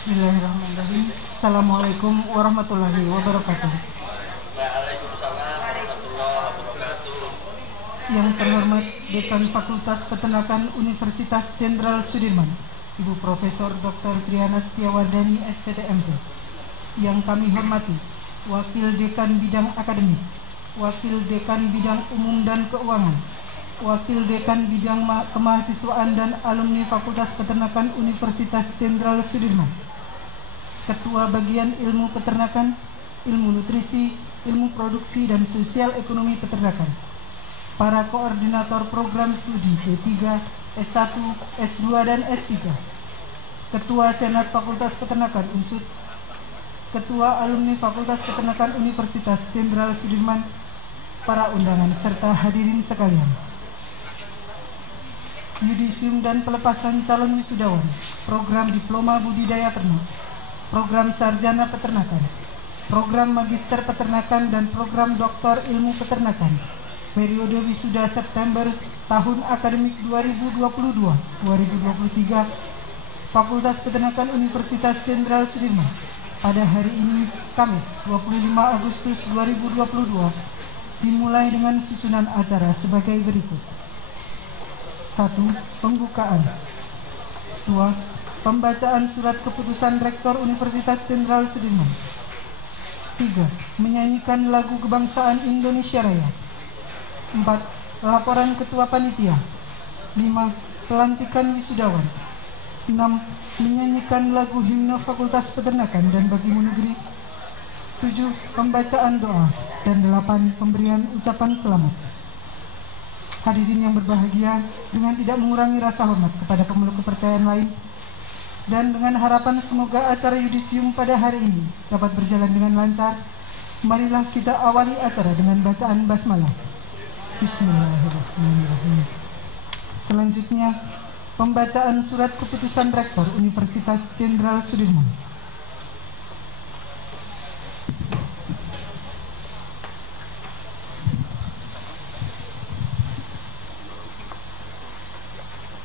Bismillahirrahmanirrahim. Assalamualaikum warahmatullahi wabarakatuh. Waalaikumsalam warahmatullahi wabarakatuh. Yang terhormat Dekan Fakultas Peternakan Universitas Jenderal Sudirman, Ibu Profesor Dr. Triana Setiawardani SPTMT. Yang kami hormati Wakil Dekan Bidang Akademik, Wakil Dekan Bidang Umum dan Keuangan, Wakil Dekan Bidang Kemahasiswaan dan Alumni Fakultas Peternakan Universitas Jenderal Sudirman, Ketua Bagian Ilmu Peternakan, Ilmu Nutrisi, Ilmu Produksi dan Sosial Ekonomi Peternakan, para koordinator program studi D3, S1, S2 dan S3, Ketua Senat Fakultas Peternakan UNSUD, Ketua Alumni Fakultas Peternakan Universitas Jenderal Sudirman, para undangan serta hadirin sekalian. Yudisium dan pelepasan calon wisudawan, program Diploma Budidaya Ternak, program Sarjana Peternakan, program Magister Peternakan dan program Doktor Ilmu Peternakan, periode wisuda September tahun akademik 2022-2023, Fakultas Peternakan Universitas Jenderal Sudirman, pada hari ini Kamis 25 Agustus 2022, dimulai dengan susunan acara sebagai berikut. 1. Pembukaan. 2. Pembacaan surat keputusan Rektor Universitas Jenderal Sudirman. 3. Menyanyikan lagu kebangsaan Indonesia Raya. 4. Laporan Ketua Panitia. 5. Pelantikan wisudawan. 6. Menyanyikan lagu himne Fakultas Peternakan dan Bagimu Negeri. 7. Pembacaan doa. Dan 8. Pemberian ucapan selamat. Hadirin yang berbahagia, dengan tidak mengurangi rasa hormat kepada pemeluk kepercayaan lain, dan dengan harapan semoga acara yudisium pada hari ini dapat berjalan dengan lancar, marilah kita awali acara dengan bacaan basmalah. Bismillahirrahmanirrahim. Selanjutnya, pembacaan surat keputusan Rektor Universitas Jenderal Sudirman.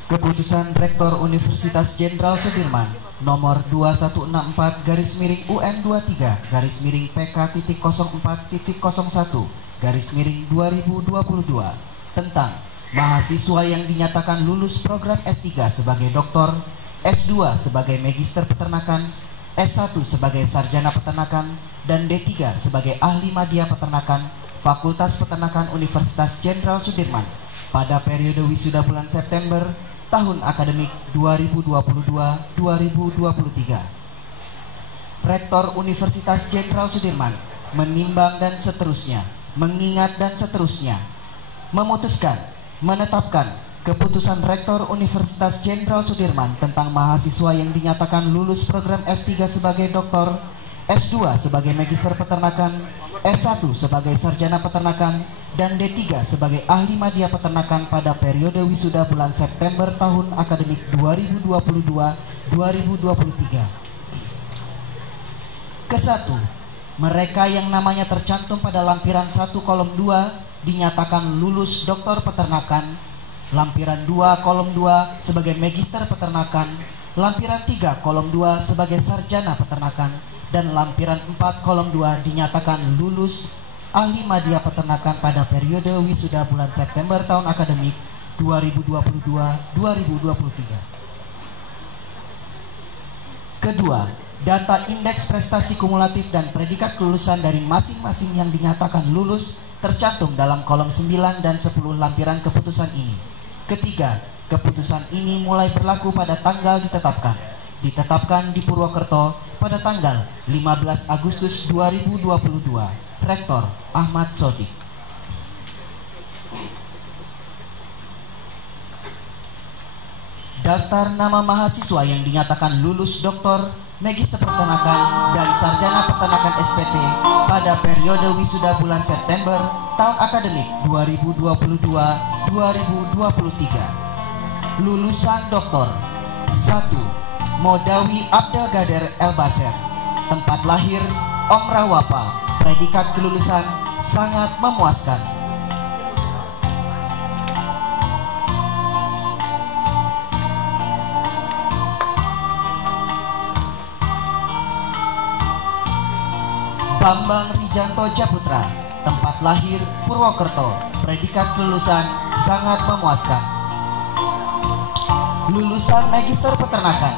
Keputusan Rektor Universitas Jenderal Sudirman nomor 2164-PK-04.01/2022 tentang mahasiswa yang dinyatakan lulus program S3 sebagai doktor, S2 sebagai magister peternakan, S1 sebagai sarjana peternakan, dan D3 sebagai ahli media peternakan Fakultas Peternakan Universitas Jenderal Sudirman pada periode wisuda bulan September tahun akademik 2022-2023. Rektor Universitas Jenderal Sudirman menimbang dan seterusnya, mengingat dan seterusnya, memutuskan, menetapkan keputusan Rektor Universitas Jenderal Sudirman tentang mahasiswa yang dinyatakan lulus program S3 sebagai doktor, S2 sebagai magister peternakan, S1 sebagai sarjana peternakan, dan D3 sebagai ahli media peternakan pada periode wisuda bulan September tahun akademik 2022-2023. Ke-1, mereka yang namanya tercantum pada lampiran 1 kolom 2 dinyatakan lulus doktor peternakan, lampiran 2 kolom 2 sebagai magister peternakan, lampiran 3 kolom 2 sebagai sarjana peternakan, dan lampiran 4 kolom 2 dinyatakan lulus ahli media peternakan pada periode wisuda bulan September tahun akademik 2022-2023. Kedua, data indeks prestasi kumulatif dan predikat kelulusan dari masing-masing yang dinyatakan lulus tercantum dalam kolom 9 dan 10 lampiran keputusan ini. Ketiga, keputusan ini mulai berlaku pada tanggal ditetapkan di Purwokerto pada tanggal 15 Agustus 2022. Rektor Ahmad Sodik. Daftar nama mahasiswa yang dinyatakan lulus doktor, magister peternakan, dan sarjana peternakan SPT pada periode wisuda bulan September tahun akademik 2022-2023. Lulusan doktor: 1. Modawi Abdel Gader Elbaser. Tempat lahir Omrawapa. Predikat kelulusan sangat memuaskan. Bambang Rijanto Japutra, tempat lahir Purwokerto, predikat kelulusan sangat memuaskan. Lulusan Magister Peternakan,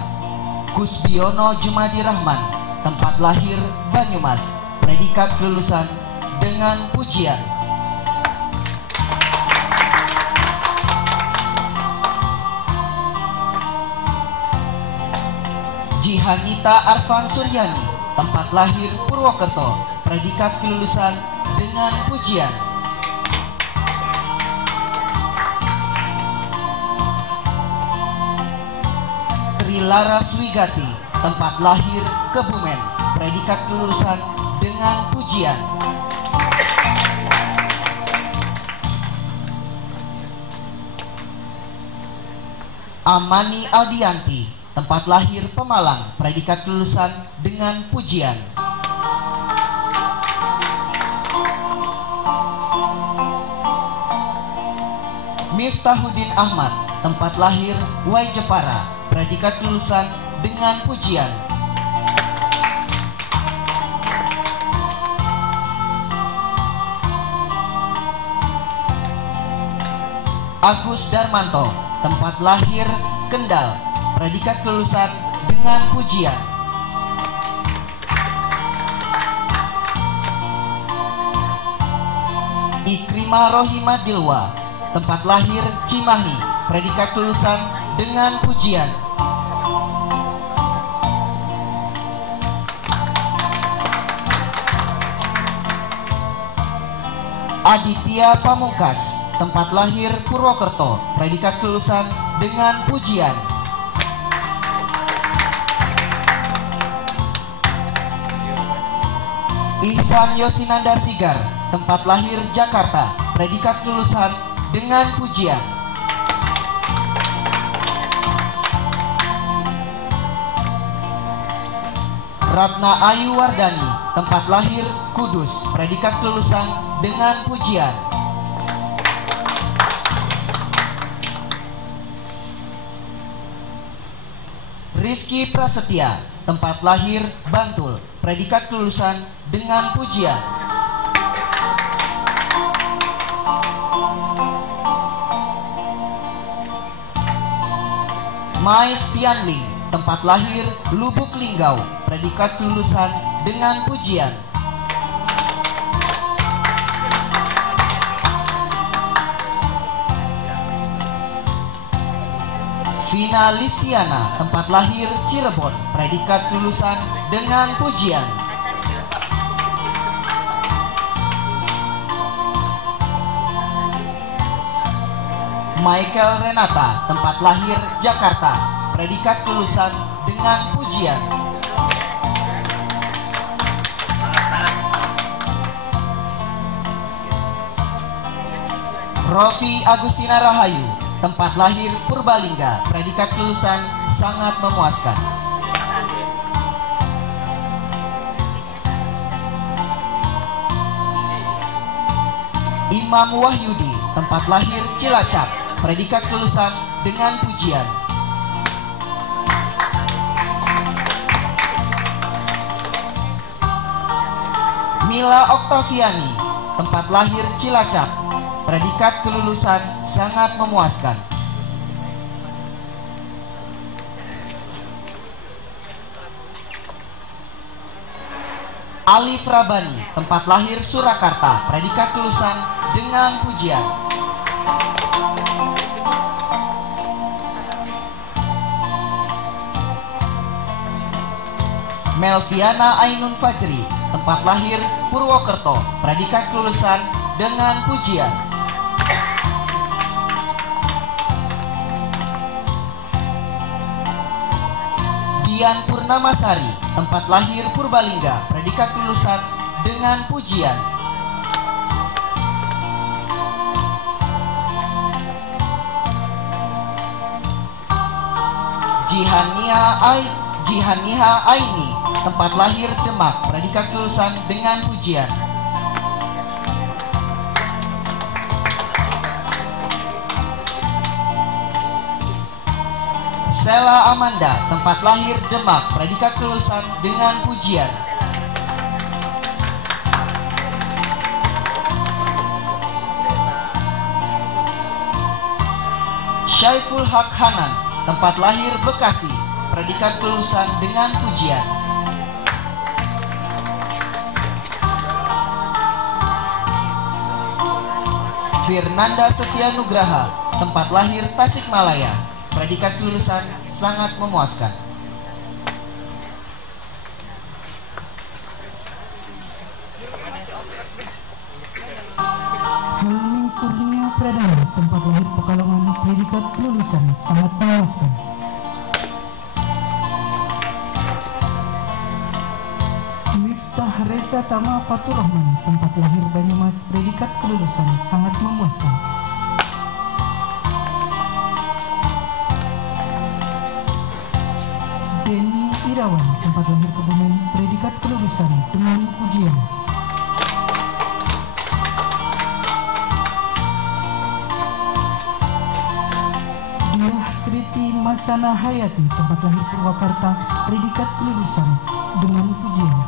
Kusbiono Jumadi Rahman, tempat lahir Banyumas, predikat kelulusan dengan pujian. Jihanita Arfan Suryani, tempat lahir Purwokerto, predikat kelulusan dengan pujian. Trilaras Wigati, tempat lahir Kebumen, predikat kelulusan dengan pujian. Amani Aldianti, tempat lahir Pemalang, predikat kelulusan dengan pujian. Miftahuddin Ahmad, tempat lahir Wai Jepara, predikat kelulusan dengan pujian. Agus Darmanto, tempat lahir Kendal, predikat kelulusan dengan pujian. Ikrimah Rohimah Dilwa, tempat lahir Cimahi, predikat kelulusan dengan pujian. Aditya Pamungkas, tempat lahir Purwokerto, predikat kelulusan dengan pujian. Ihsan Yosinanda Sigar, tempat lahir Jakarta, predikat kelulusan dengan pujian. Ratna Ayu Wardani, tempat lahir Kudus, predikat kelulusan dengan pujian. Rizky Prasetya, tempat lahir Bantul, predikat kelulusan dengan pujian. Mais Pianling, tempat lahir Lubuk Linggau, predikat kelulusan dengan pujian. Vina Listiana, tempat lahir Cirebon, predikat kelulusan dengan pujian. Michael Renata, tempat lahir Jakarta, predikat kelulusan dengan pujian. Rofi Agustina Rahayu, tempat lahir Purbalingga, predikat kelulusan sangat memuaskan. Imam Wahyudi, tempat lahir Cilacap, predikat kelulusan dengan pujian. Mila Oktaviani, tempat lahir Cilacap, predikat kelulusan sangat memuaskan. Alif Rabani, tempat lahir Surakarta, predikat kelulusan dengan pujian. Melviana Ainun Fajri, tempat lahir Purwokerto, predikat kelulusan dengan pujian. Dian Purnamasari, tempat lahir Purbalingga, predikat kelulusan dengan pujian. Jihaniha Aini, tempat lahir Demak, predikat kelulusan dengan pujian. Sela Amanda, tempat lahir Demak, predikat kelulusan dengan pujian. Syaiful Haq Hanan, tempat lahir Bekasi, predikat kelulusan dengan pujian. Firnanda Setia Nugraha, tempat lahir Tasikmalaya, predikat kelulusan sangat memuaskan. Helmi Kurnia Pradana, tempat lahir Pekalongan, predikat kelulusan sangat memuaskan. Miftah Reza Tama Faturrahman, tempat lahir Banyumas, predikat kelulusan sangat memuaskan. Denny Irawan, tempat lahir Kebumen, predikat kelulusan dengan pujian. Diah Sriti Masana Hayati, tempat lahir Purwakarta, predikat kelulusan dengan pujian.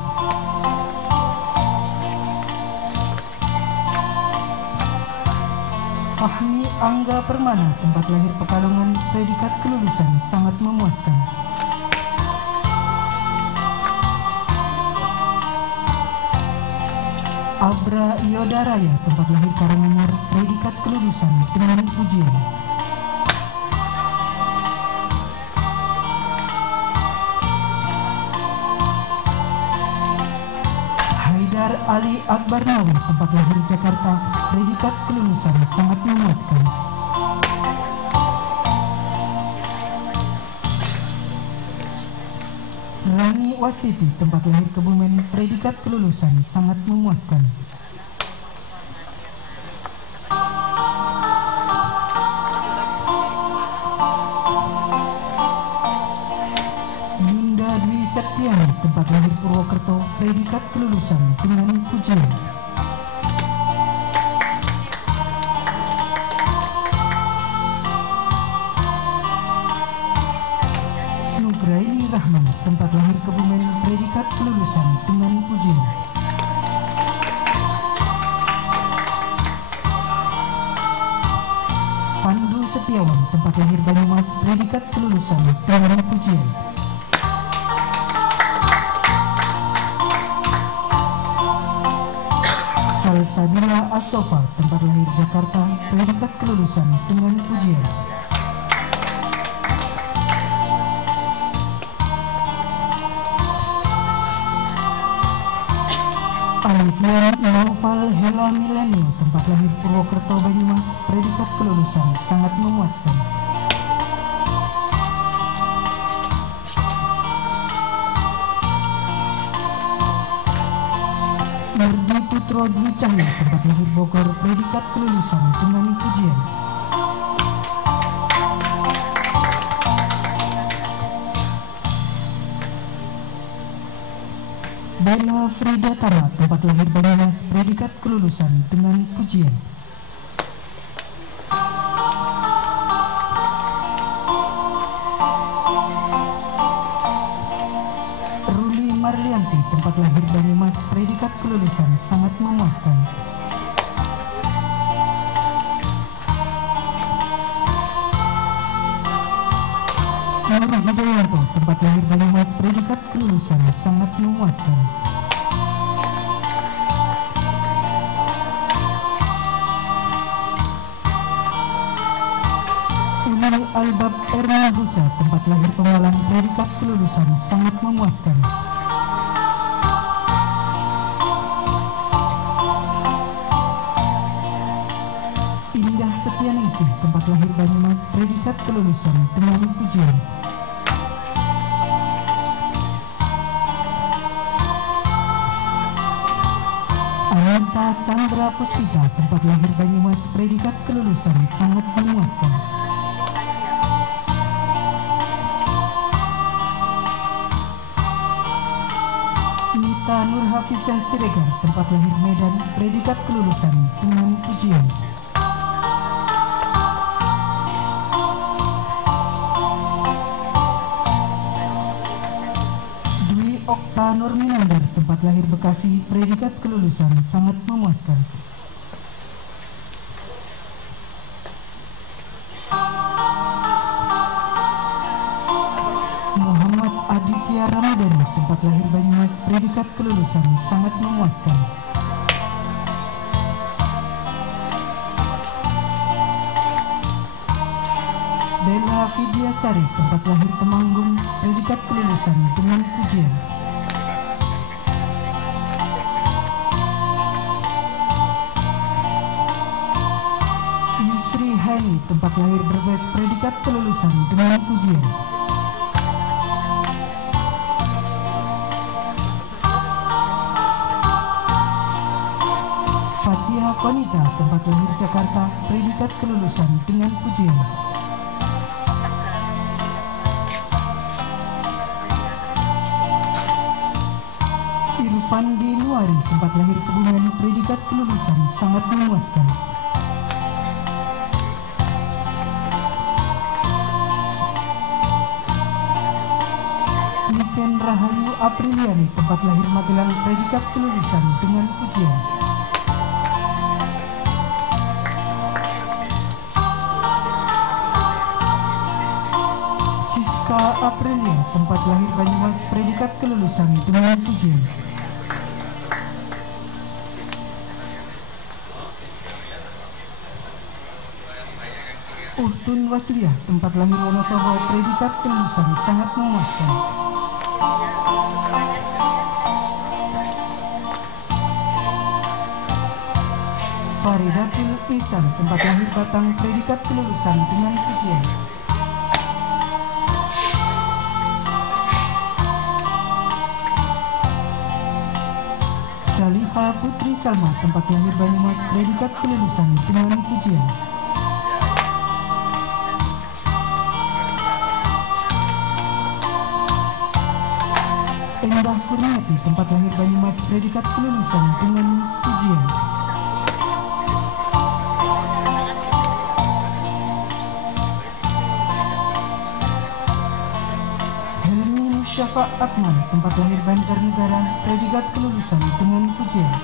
Fahmi Angga Permana, tempat lahir Pekalongan, predikat kelulusan sangat memuaskan. Abra Yodaraya, tempat lahir Karanganyar, predikat kelulusan dengan pujian. Haidar Ali Akbar Nawi, tempat lahir Jakarta, predikat kelulusan sangat memuaskan. Rani Wasiti, tempat lahir Kebumen, predikat kelulusan sangat memuaskan. Yunda Dwi Septiani, tempat lahir Purwokerto, predikat kelulusan dengan pujian. Nugraini Rahman, tempat lahir Kebumen, predikat kelulusan dengan pujian. Pandu Setiawan, tempat lahir Banyumas, predikat kelulusan dengan pujian. Salsabila Asofa, tempat lahir Jakarta, predikat kelulusan dengan pujian. Alfian Naufal Hela Milenio, tempat lahir Purwokerto Banyumas, predikat kelulusan sangat memuaskan. Nurdi Putro Dwi Cahya, tempat lahir Bogor, predikat kelulusan dengan pujian. Bella Frida Tara, tempat lahir Banyumas, predikat kelulusan dengan pujian. Ruli Marlianti, tempat lahir Banyumas, predikat kelulusan sangat memuaskan. Nur Hidayanto, tempat lahir Banyumas, predikat kelulusan sangat memuaskan. Unal Albab Erna Husa, tempat lahir Pemalang, predikat kelulusan sangat memuaskan. Indah Setianingsih, tempat lahir Banyumas, predikat kelulusan dengan pujian. Ananta Chandra Puspita, tempat lahir Banyumas, predikat kelulusan sangat memuaskan. Nita Nurhafizah Siregar, tempat lahir Medan, predikat kelulusan dengan pujian. Dwi Okta Nurminandar, tempat lahir Bekasi, predikat kelulusan sangat memuaskan. tempat lahir Banyumas, predikat kelulusan sangat memuaskan. Bella Vidyasari, tempat lahir Temanggung, predikat kelulusan dengan pujian. Yusri Haini, tempat lahir Brebes, predikat kelulusan dengan pujian. Fatia Konita, tempat lahir Jakarta, predikat kelulusan dengan pujian. Pandi Nuari, tempat lahir Kebumen, predikat kelulusan sangat memuaskan. Niken Rahayu Apriliani, tempat lahir Magelang, predikat kelulusan dengan pujian. Siska Aprilia, tempat lahir Banyumas, predikat kelulusan dengan pujian. Uhtun Wasliah, tempat lahir Wonosobo, predikat kelulusan sangat memuaskan. Faridatul Ihsan, tempat lahir Batang, predikat kelulusan dengan pujian. Salihah Putri Salma, tempat lahir Banyumas, predikat kelulusan dengan pujian. Endah Kurniati, tempat lahir Banyumas, predikat kelulusan dengan pujian. Helmi Musyafa Akmal, tempat lahir Banjarnegara, predikat kelulusan dengan pujian.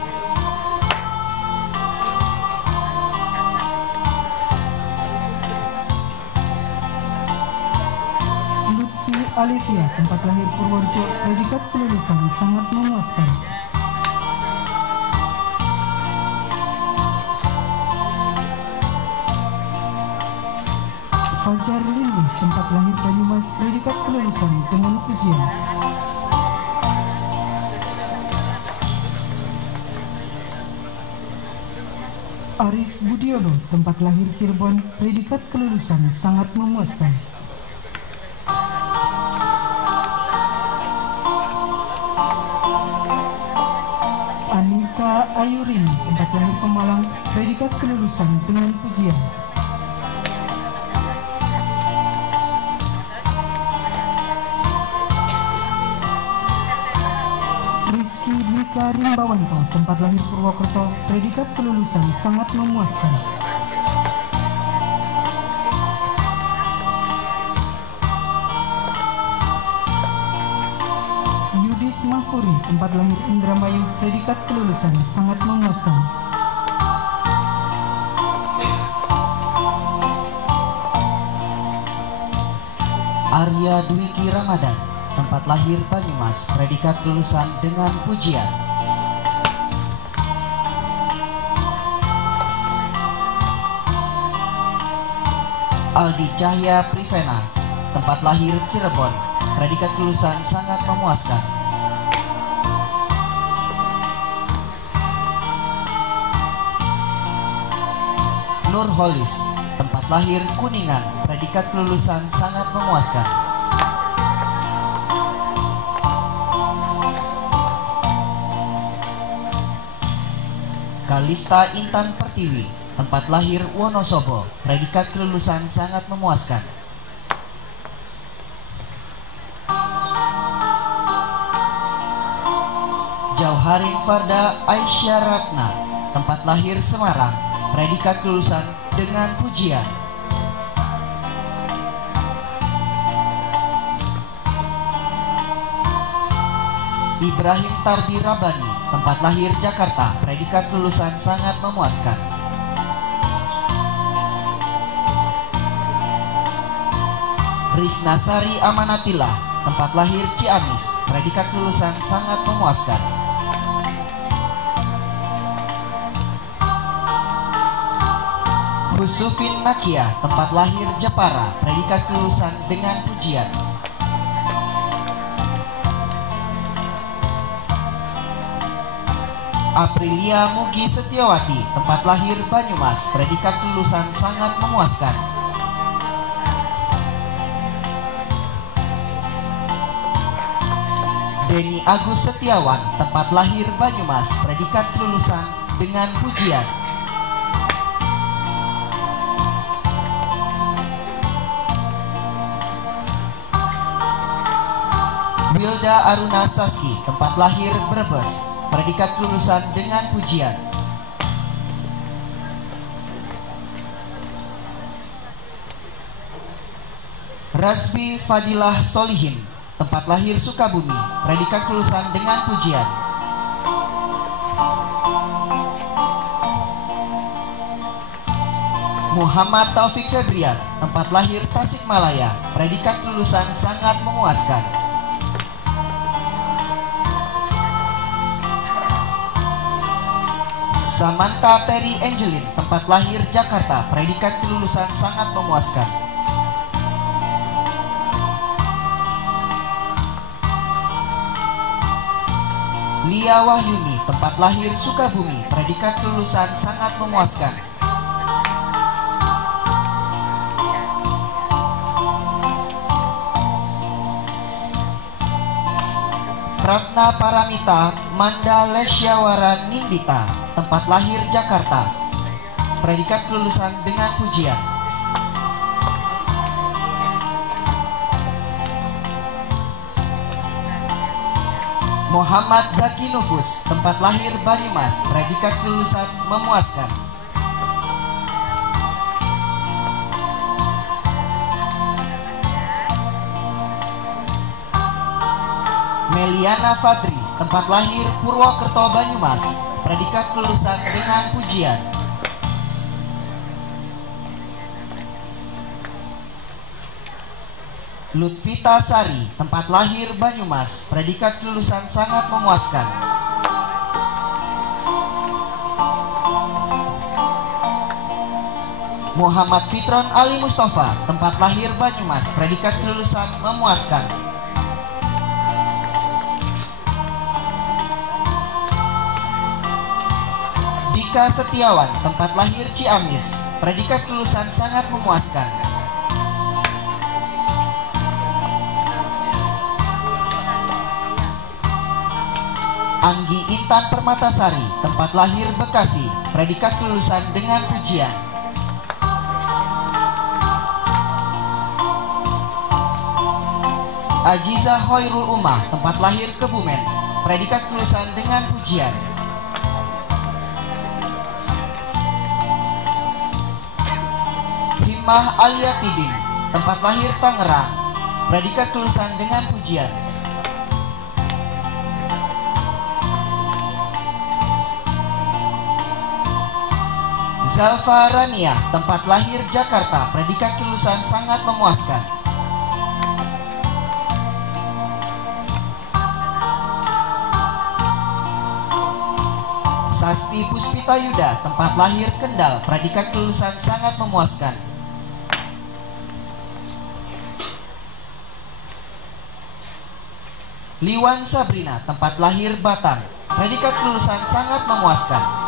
Alivia, tempat lahir Purworejo, predikat kelulusan sangat memuaskan. Fajar Lili, tempat lahir Banyumas, predikat kelulusan dengan pujian. Arif Budiono, tempat lahir Cirebon, predikat kelulusan sangat memuaskan. Anissa Ayurini, tempat lahir Pemalang, predikat kelulusan dengan pujian. Rizky Dwika Rimbawanto, tempat lahir Purwokerto, predikat kelulusan sangat memuaskan. Mahfuri, tempat lahir Indramayu, predikat kelulusan sangat memuaskan. Arya Dwiki Ramadan, tempat lahir Banyumas, predikat kelulusan dengan pujian. Aldi Cahya Privena, tempat lahir Cirebon, predikat kelulusan sangat memuaskan. Nur Holis, tempat lahir Kuningan, predikat kelulusan sangat memuaskan. Kalista Intan Pertiwi, tempat lahir Wonosobo, predikat kelulusan sangat memuaskan. Jauharin Farda Aisyah Ratna, tempat lahir Semarang, predikat kelulusan dengan pujian. Ibrahim Tardi Rabani, tempat lahir Jakarta, predikat kelulusan sangat memuaskan. Risna Sari Amanatillah, tempat lahir Ciamis, predikat lulusan sangat memuaskan. Husufin Nakia, tempat lahir Jepara, predikat lulusan dengan pujian. Aprilia Mugi Setiawati, tempat lahir Banyumas, predikat lulusan sangat memuaskan. Denny Agus Setiawan, tempat lahir Banyumas, predikat lulusan dengan pujian. Wilda Aruna Saski, tempat lahir Brebes, predikat lulusan dengan pujian. Rasbi Fadilah Solihin, tempat lahir Sukabumi, predikat lulusan dengan pujian. Muhammad Taufik Febrian, tempat lahir Tasikmalaya, predikat lulusan sangat memuaskan. Samantha Terry Angelin, tempat lahir Jakarta, predikat kelulusan sangat memuaskan. Lia Wahyuni, tempat lahir Sukabumi, predikat kelulusan sangat memuaskan. Ratna Paramita Manda Lesyawara Nindita, tempat lahir Jakarta, predikat kelulusan dengan pujian. Muhammad Zaki Nufus, tempat lahir Banyumas, predikat kelulusan memuaskan. Meliana Fadri, tempat lahir Purwokerto Banyumas, predikat kelulusan dengan pujian. Lutfita Sari, tempat lahir Banyumas, predikat kelulusan sangat memuaskan. Muhammad Fitron Ali Mustafa, tempat lahir Banyumas, predikat kelulusan memuaskan. Dika Setiawan, tempat lahir Ciamis, predikat kelulusan sangat memuaskan. Anggi Intan Permatasari, tempat lahir Bekasi, predikat kelulusan dengan pujian. Ajiza Hoirul Umah, tempat lahir Kebumen, predikat kelulusan dengan pujian. Himmah Alia Tidin, tempat lahir Tangerang, predikat kelulusan dengan pujian. Zalfa Rania, tempat lahir Jakarta, predikat kelulusan sangat memuaskan. Sasti Puspita Yuda, tempat lahir Kendal, predikat kelulusan sangat memuaskan. Liwan Sabrina, tempat lahir Batang, predikat kelulusan sangat memuaskan.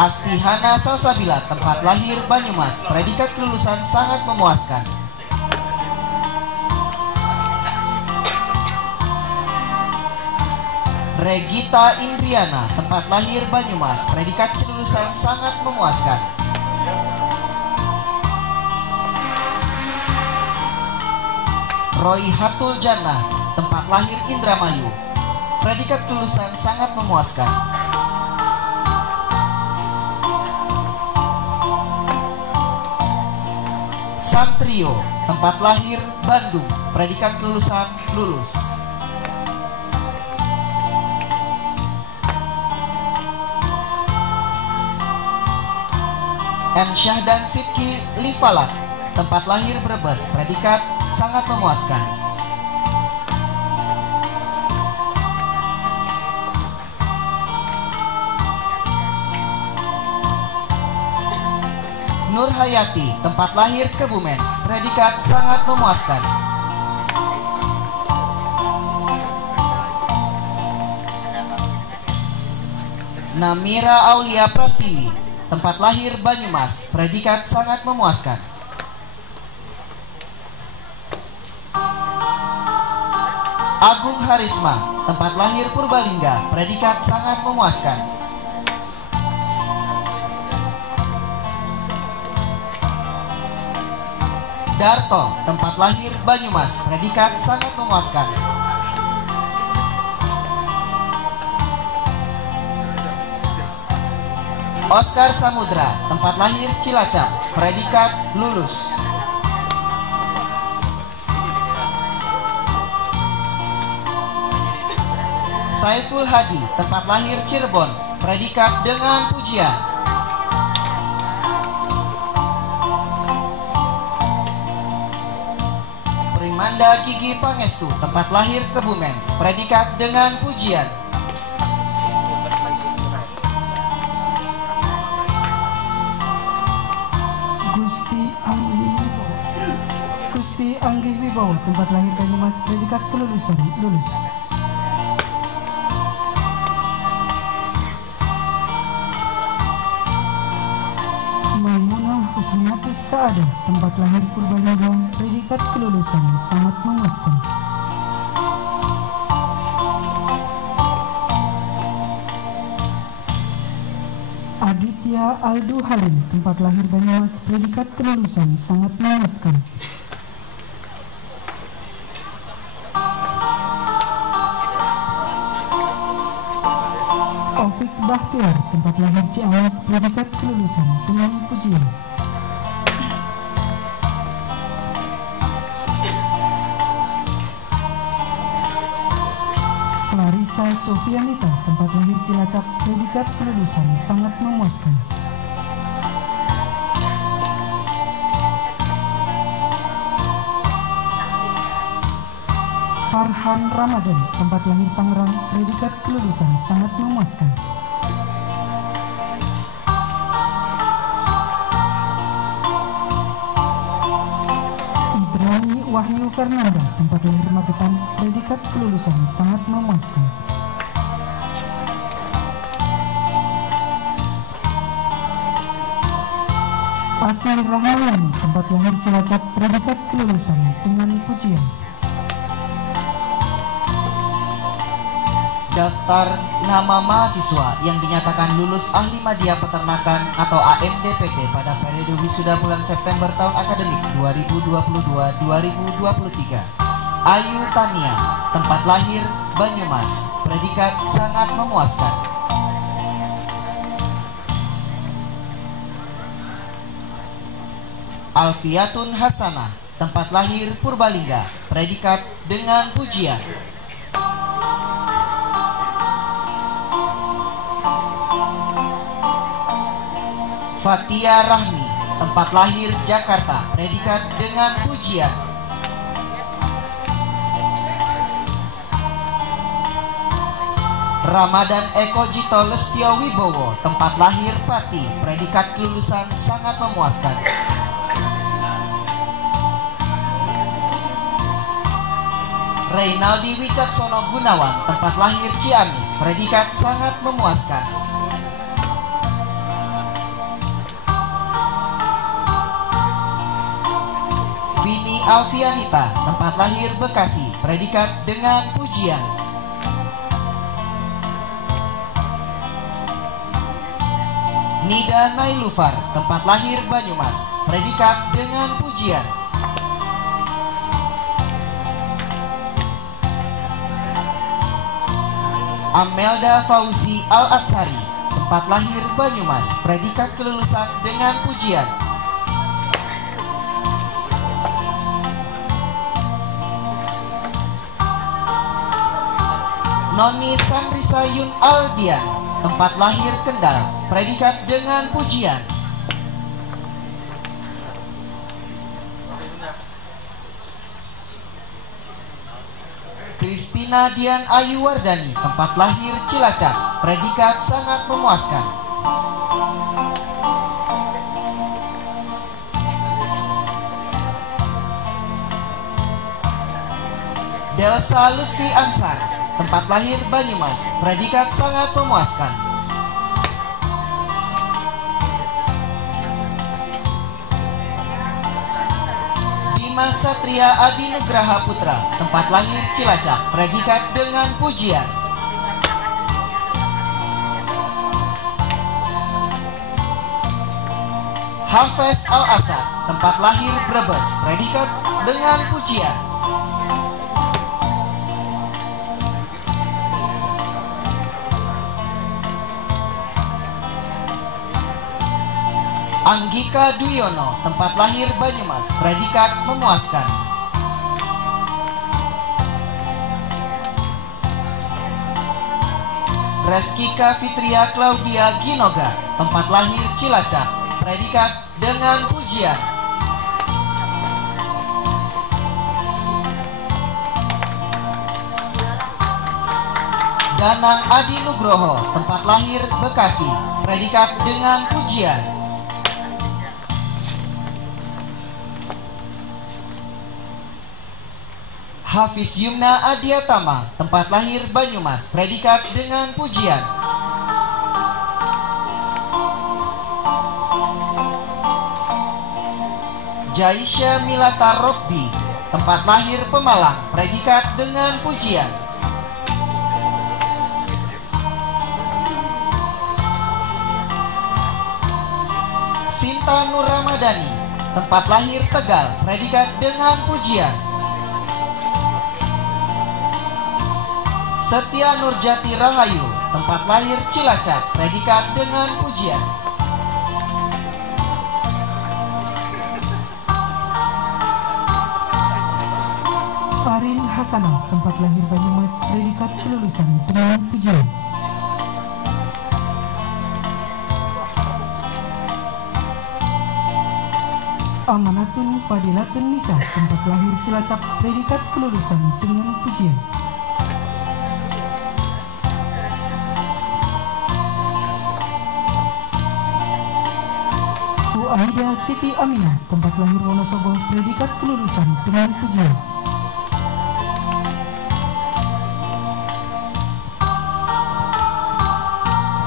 Asti Hana Salsabila, tempat lahir Banyumas, predikat kelulusan sangat memuaskan. Regita Indriana, tempat lahir Banyumas, predikat kelulusan sangat memuaskan. Roy Hatul Jannah, tempat lahir Indramayu, predikat kelulusan sangat memuaskan. Santrio, tempat lahir Bandung, predikat kelulusan lulus. M. Syahdan Sidki Livalak, tempat lahir Brebes, predikat sangat memuaskan. Nur Hayati, tempat lahir Kebumen, predikat sangat memuaskan. Namira Aulia Prastiwi, tempat lahir Banyumas, predikat sangat memuaskan. Agung Harisma, tempat lahir Purbalingga, predikat sangat memuaskan. Darto, tempat lahir Banyumas, predikat sangat memuaskan. Oscar Samudra, tempat lahir Cilacap, predikat lulus. Saiful Hadi, tempat lahir Cirebon, predikat dengan pujian. Manda Gigi Pangestu, tempat lahir Kebumen, predikat dengan pujian. Gusti Anggi Wibowo, tempat lahir Banyumas, predikat kelulusan lulus. Maimunah Husniatus Saada, tempat lahir Purbalingga, predikat kelulusan sangat memuaskan. Aditya Aldu Halim, tempat lahir Banyumas, predikat kelulusan sangat memuaskan. Taufik Bahtiar, tempat lahir Ciamis, predikat kelulusan dengan pujian. Clarissa Sofianita, tempat lahir Cilacap, predikat kelulusan sangat memuaskan. Farhan Ramadan, tempat lahir Tangerang, predikat kelulusan sangat memuaskan. Ibrani Wahyu Fernanda, tempat lahir Magetan, predikat kelulusan sangat memuaskan. Asih Rahmayani, tempat lahir Cilacap, predikat kelulusan dengan pujian. Daftar nama mahasiswa yang dinyatakan lulus ahli media peternakan atau AMDPT pada periode wisuda bulan September tahun akademik 2022-2023. Ayu Tania, tempat lahir Banyumas, predikat sangat memuaskan. Alfiatun Hasanah, tempat lahir Purbalingga, predikat dengan pujian. Fatia Rahmi, tempat lahir Jakarta, predikat dengan pujian. Ramadan Eko Jito Lestio Wibowo, tempat lahir Pati, predikat kelulusan sangat memuaskan. Reynaldi Wicaksono Gunawan, tempat lahir Ciamis, predikat sangat memuaskan. Vini Alfianita, tempat lahir Bekasi, predikat dengan pujian. Nida Nailufar, tempat lahir Banyumas, predikat dengan pujian. Amelda Fauzi Al-Atsari, tempat lahir Banyumas, predikat kelulusan dengan pujian. Noni Sandrisa Yun Aldian, tempat lahir Kendal, predikat dengan pujian. Kristina Dian Ayu Wardani, tempat lahir Cilacap, predikat sangat memuaskan. Delsa Lutfi Ansar, tempat lahir Banyumas, predikat sangat memuaskan. Dimas Satria Adi Nugraha Putra, tempat lahir Cilacap, predikat dengan pujian. Hafez Al-Asad, tempat lahir Brebes, predikat dengan pujian. Anggika Duyono, tempat lahir Banyumas, predikat memuaskan. Reskika Fitria Claudia Ginoga, tempat lahir Cilacap, predikat dengan pujian. Danang Adi Nugroho, tempat lahir Bekasi, predikat dengan pujian. Hafiz Yumna Adiatama, tempat lahir Banyumas, predikat dengan pujian. Jaisha Milata Robbi, tempat lahir Pemalang, predikat dengan pujian. Sinta Nur Ramadhani, tempat lahir Tegal, predikat dengan pujian. Setia Nurjati Rahayu, tempat lahir Cilacap, predikat dengan pujian. Farin Hasanah, tempat lahir Banyumas, predikat kelulusan dengan pujian. Amanatun Fadilatun Nisa, tempat lahir Cilacap, predikat kelulusan dengan pujian. Aida Siti Aminah, tempat lahir Wonosobo, predikat kelulusan dengan pujian.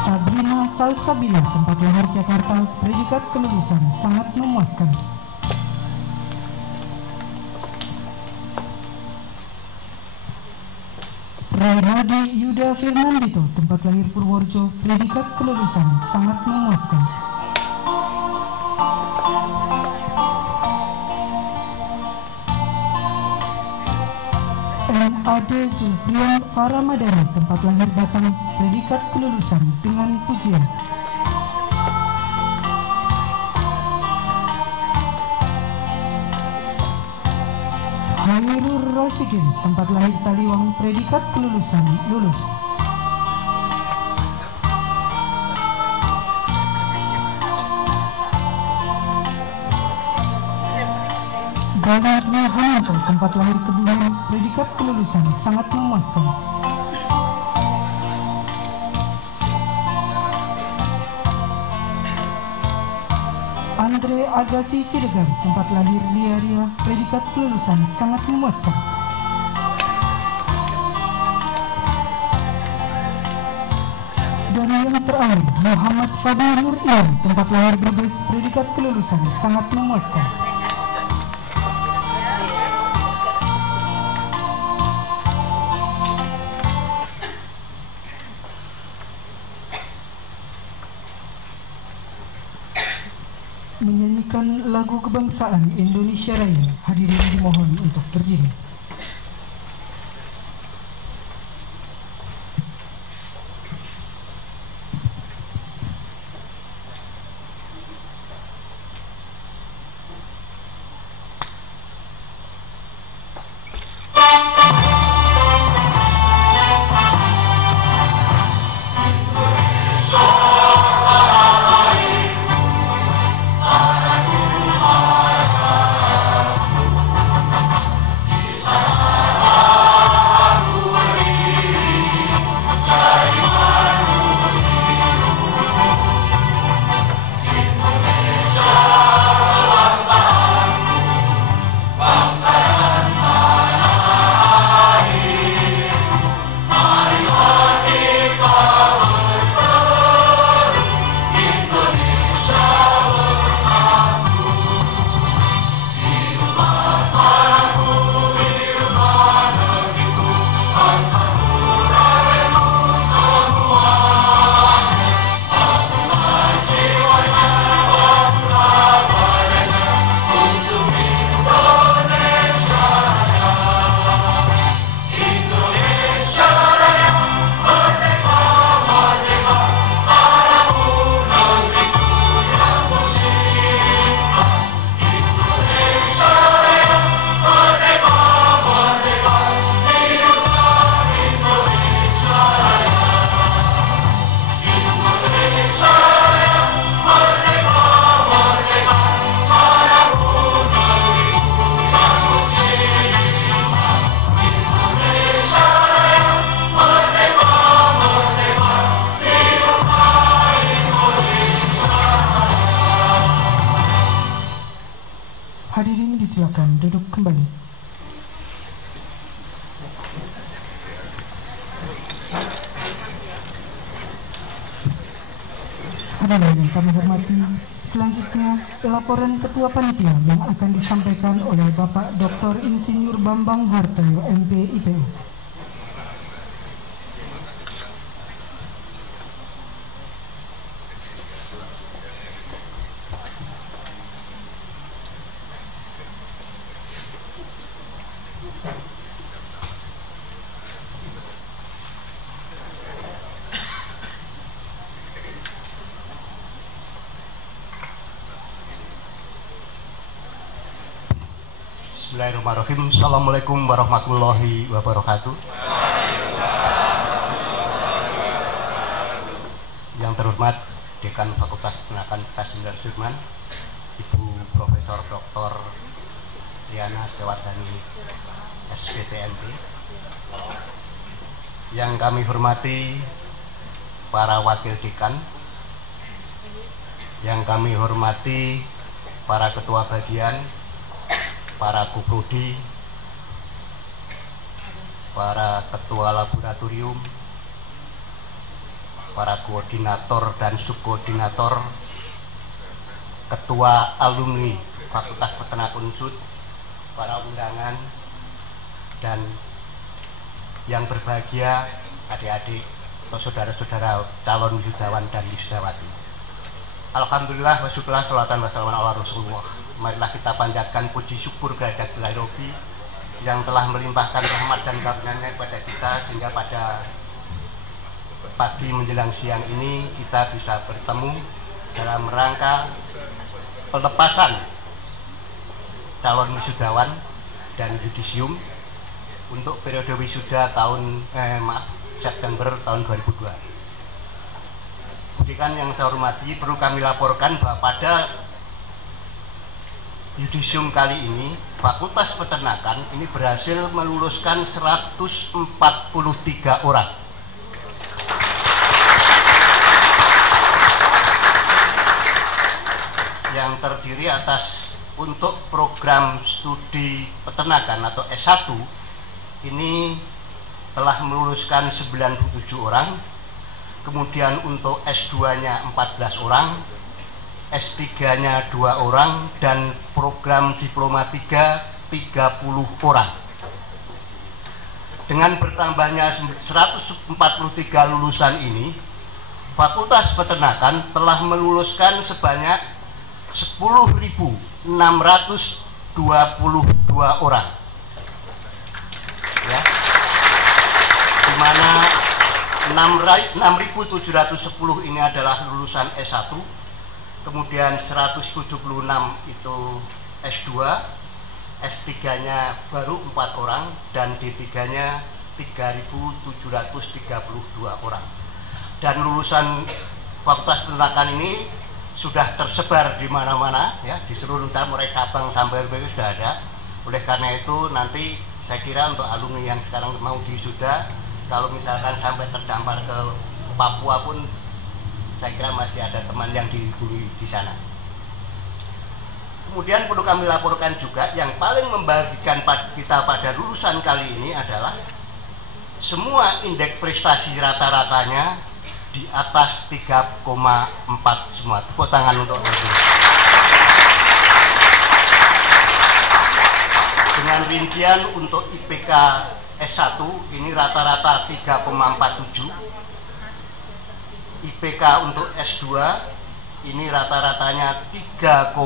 Sabrina Salsabila, tempat lahir Jakarta, predikat kelulusan sangat memuaskan. Rainadi Yuda Firnandito, tempat lahir Purworejo, predikat kelulusan sangat memuaskan. Ade Zulfian Paramadani, tempat lahir Batang, predikat kelulusan dengan pujian. Hairul Rosikin, tempat lahir Taliwang, predikat kelulusan lulus. Galar Mahanto, tempat lahir Kebumen, predikat kelulusan sangat memuaskan. Andre Agassi Siregar, tempat lahir Ria, predikat kelulusan sangat memuaskan. Dan yang terakhir, Muhammad Fadil Nurian, tempat lahir Brebes, predikat kelulusan sangat memuaskan. Menyanyikan lagu kebangsaan Indonesia Raya, hadirin dimohon untuk berdiri. disilakan duduk kembali. Hadirin yang kami hormati, selanjutnya laporan Ketua Panitia yang akan disampaikan oleh Bapak Dr. Insinyur Bambang Hartoyo, MP IPU. Bismillahirrahmanirrahim. Assalamualaikum warahmatullahi wabarakatuh. Yang terhormat Dekan Fakultas Peternakan Universitas Jenderal Sudirman, Ibu Profesor Dr. Liana Setiawardhani, SPTMP. Yang kami hormati para wakil dekan, yang kami hormati para ketua bagian, para kuprodi, para ketua laboratorium, para koordinator dan subkoordinator, ketua alumni Fakultas Peternakan UNSUD, para undangan, dan yang berbahagia adik-adik atau saudara-saudara calon wisudawan dan wisudawati. Alhamdulillah wa syukurlah sholatan wassalamu ala Rasulullah. Marilah kita panjatkan puji syukur kehadirat Ilahi Rabbi yang telah melimpahkan rahmat dan karunia-Nya kepada kita, sehingga pada pagi menjelang siang ini kita bisa bertemu dalam rangka pelepasan calon wisudawan dan yudisium untuk periode wisuda September tahun 2002. Dekan yang saya hormati, perlu kami laporkan bahwa pada yudisium kali ini Fakultas Peternakan ini berhasil meluluskan 143 orang. Yang terdiri atas untuk program studi peternakan atau S1 ini telah meluluskan 97 orang. Kemudian untuk S2-nya 14 orang, S3-nya 2 orang, dan program diploma 3 30 orang. Dengan bertambahnya 143 lulusan ini, Fakultas Peternakan telah meluluskan sebanyak 10.622 orang. Ya. Di mana 6.710 ini adalah lulusan S1, kemudian 176 itu S2, S3-nya baru 4 orang, dan D3-nya 3.732 orang. Dan lulusan Fakultas Peternakan ini sudah tersebar di mana-mana, ya, di seluruh Nusantara, mulai Sabang sampai Merauke sudah ada. Oleh karena itu nanti saya kira untuk alumni yang sekarang mau wisuda, kalau misalkan sampai terdampar ke Papua pun saya kira masih ada teman yang dihubungi di sana. Kemudian perlu kami laporkan juga, yang paling membagikan kita pada lulusan kali ini adalah semua indeks prestasi rata-ratanya di atas 3,4 semua. Tepuk tangan untuk itu. Dengan rincian untuk IPK S1 ini rata-rata 3,47, IPK untuk S2 ini rata-ratanya 3,9,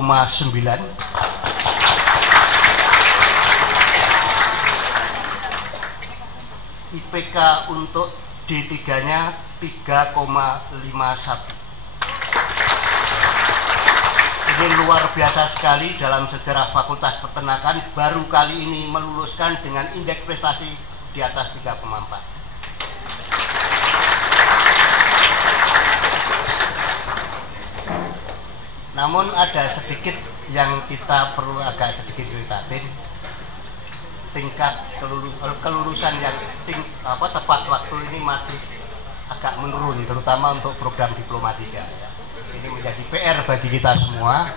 IPK untuk D3-nya 3,51. Ini luar biasa sekali dalam sejarah Fakultas Peternakan, baru kali ini meluluskan dengan indeks prestasi di atas 3,4. Namun ada sedikit yang kita perlu agak sedikit ceritakan, tingkat kelulusan yang tepat waktu ini masih agak menurun, terutama untuk program diploma 3. Ini menjadi PR bagi kita semua,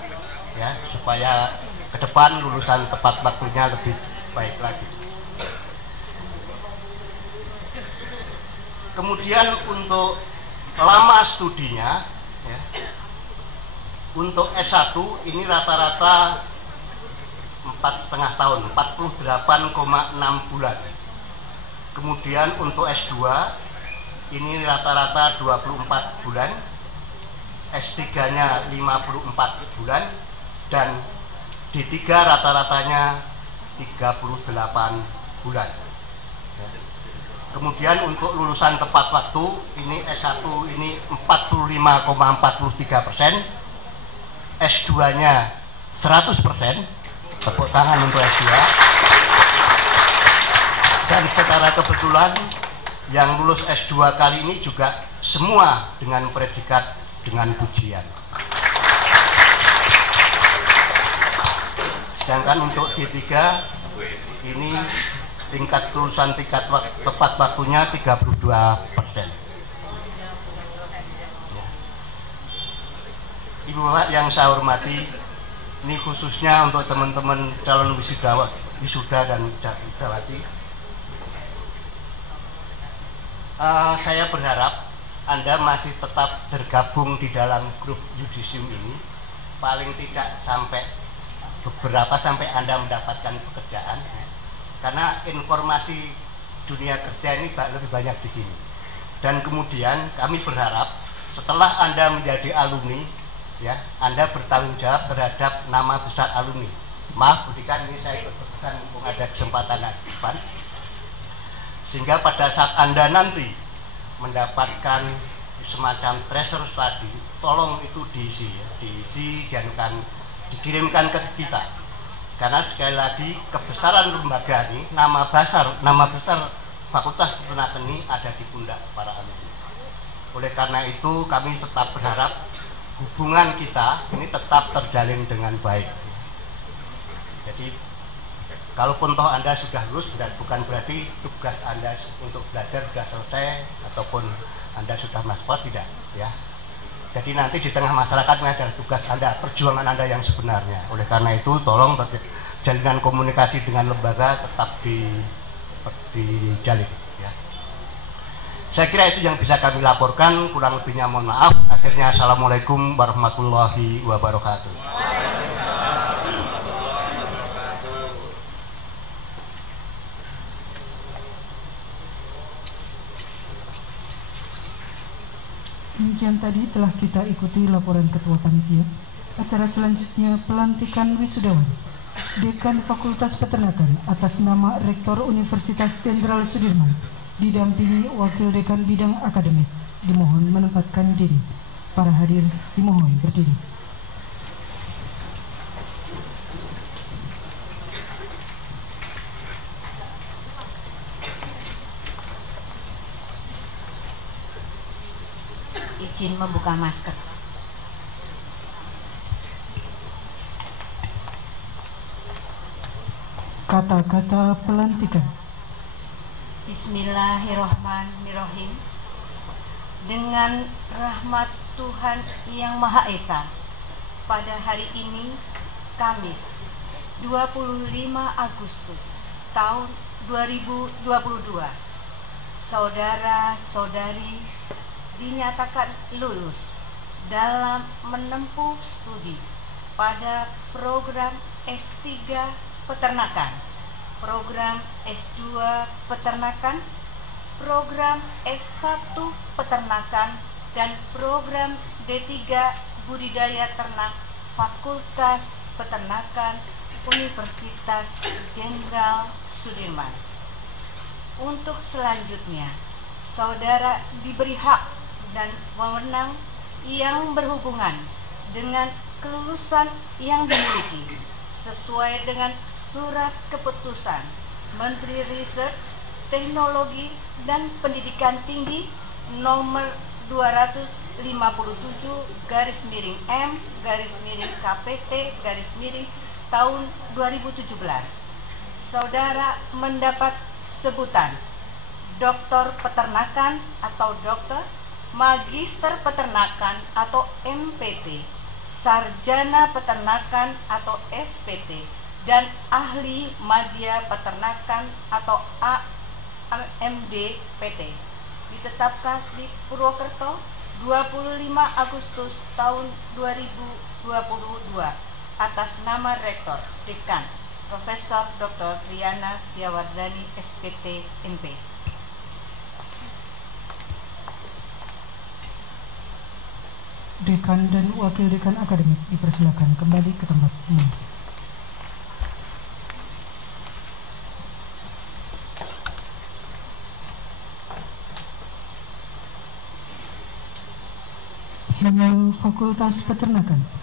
ya, supaya ke depan lulusan tepat waktunya lebih baik lagi. Kemudian untuk lama studinya, ya, untuk S1 ini rata-rata 4,5 tahun, 48,6 bulan. Kemudian untuk S2 ini rata-rata 24 bulan, S3-nya 54 bulan, dan D3 rata-ratanya 38 bulan. Kemudian untuk lulusan tepat waktu ini S1 ini 45,43%, S2-nya 100%, tepuk tangan untuk S2. Dan secara kebetulan yang lulus S2 kali ini juga semua dengan predikat dengan pujian. Sedangkan untuk D3 ini tingkat kelulusan tepat waktunya 32%. Ya. Ibu Bapak yang saya hormati, ini khususnya untuk teman-teman calon wisuda dan widawati. Saya berharap Anda masih tetap bergabung di dalam grup Yudisium ini, paling tidak sampai Anda mendapatkan pekerjaan, karena informasi dunia kerja ini lebih banyak di sini. Dan kemudian kami berharap setelah Anda menjadi alumni, ya, Anda bertanggung jawab terhadap nama besar alumni. Maaf, budikan ini saya berpesan untuk ada kesempatan di depan, sehingga pada saat Anda nanti mendapatkan semacam treasure study, tolong itu diisi, ya, diisi dan dikirimkan ke kita. Karena sekali lagi kebesaran lembaga ini, nama besar Fakultas Peternakan ini ada di pundak para alumni. Oleh karena itu kami tetap berharap hubungan kita ini tetap terjalin dengan baik. Jadi kalaupun toh Anda sudah lulus, bukan berarti tugas Anda untuk belajar sudah selesai ataupun Anda sudah masuk, tidak, ya. Jadi nanti di tengah masyarakat ini adalah tugas Anda, perjuangan Anda yang sebenarnya. Oleh karena itu tolong jalinan komunikasi dengan lembaga tetap dijalin, ya. Saya kira itu yang bisa kami laporkan, kurang lebihnya mohon maaf. Akhirnya assalamualaikum warahmatullahi wabarakatuh. Demikian tadi telah kita ikuti laporan Ketua Panitia. Acara selanjutnya pelantikan wisudawan Dekan Fakultas Peternakan atas nama Rektor Universitas Jenderal Sudirman didampingi Wakil Dekan Bidang Akademik. Dimohon menempatkan diri. Para hadir dimohon berdiri. Izin membuka masker. Kata-kata pelantikan. Bismillahirrahmanirrahim. Dengan rahmat Tuhan Yang Maha Esa, pada hari ini Kamis 25 Agustus tahun 2022, saudara-saudari dinyatakan lulus dalam menempuh studi pada program S3 Peternakan, program S2 Peternakan, program S1 Peternakan, dan program D3 Budidaya Ternak Fakultas Peternakan Universitas Jenderal Sudirman. Untuk selanjutnya, saudara diberi hak dan wewenang yang berhubungan dengan kelulusan yang dimiliki sesuai dengan Surat Keputusan Menteri Riset, Teknologi, dan Pendidikan Tinggi nomor 257/M/KPT/ tahun 2017. Saudara mendapat sebutan Doktor Peternakan atau Dokter, Magister Peternakan atau MPT, sarjana peternakan atau SPT, dan ahli madya peternakan atau AMD PT ditetapkan di Purwokerto 25 Agustus tahun 2022 atas nama Rektor Dekan Profesor Dr. Triana Setiawardani SPT MP. Dekan dan Wakil Dekan Akademik dipersilakan kembali ke tempat semua. Himne Fakultas Peternakan.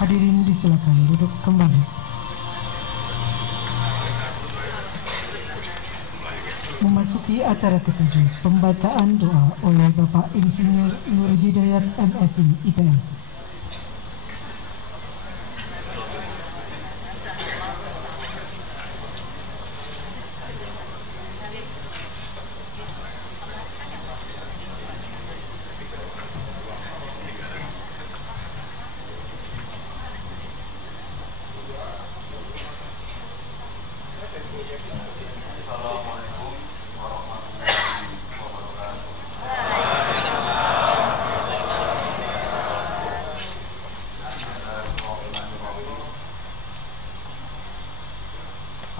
Hadirin disilakan duduk kembali. Memasuki acara ketujuh, pembacaan doa oleh Bapak Insinyur Nur Hidayat MSI IPM.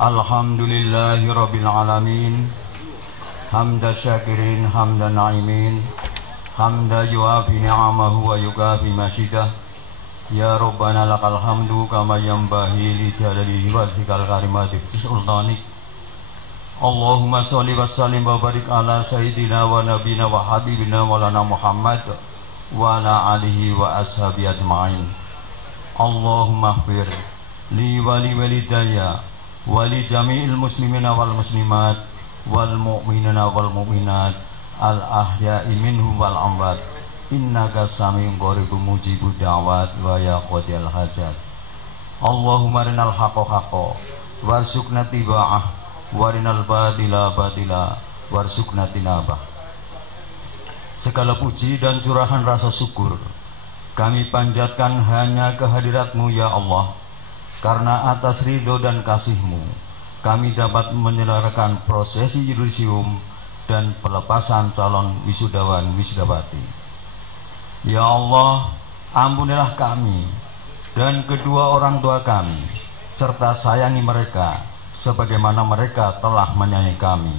Alhamdulillahi Rabbil Alamin. Hamda syakirin, hamda na'imin, hamda yuafi ni'amahu wa yukafi masyidah. Ya Rabbana lakal hamdu kama yambahi li jalalihi wa zikal karimati sultanik. Allahumma sholli wa sallim wa barik ala sayyidina wa nabina wa habibina maulana Muhammad wa ala alihi wa ashabi ajma'in. Allahumma ighfir li wali walidayya wali jami'il muslimina wal muslimat wal mu'minina wal mu'minat al ahya'i minhum wal amwat innaka sami'un qaribun mujibud da'wat wa ya qadiyal hajat. Allahumma arinal haqqa haqqa warzuqna tiba'ah warinal batila batila warzuqna tinabah. Segala puji dan curahan rasa syukur kami panjatkan hanya kehadirat-Mu ya Allah. Karena atas ridho dan kasih-Mu kami dapat menyelenggarakan prosesi yudisium dan pelepasan calon wisudawan wisudawati. Ya Allah, ampunilah kami dan kedua orang tua kami, serta sayangi mereka sebagaimana mereka telah menyayangi kami.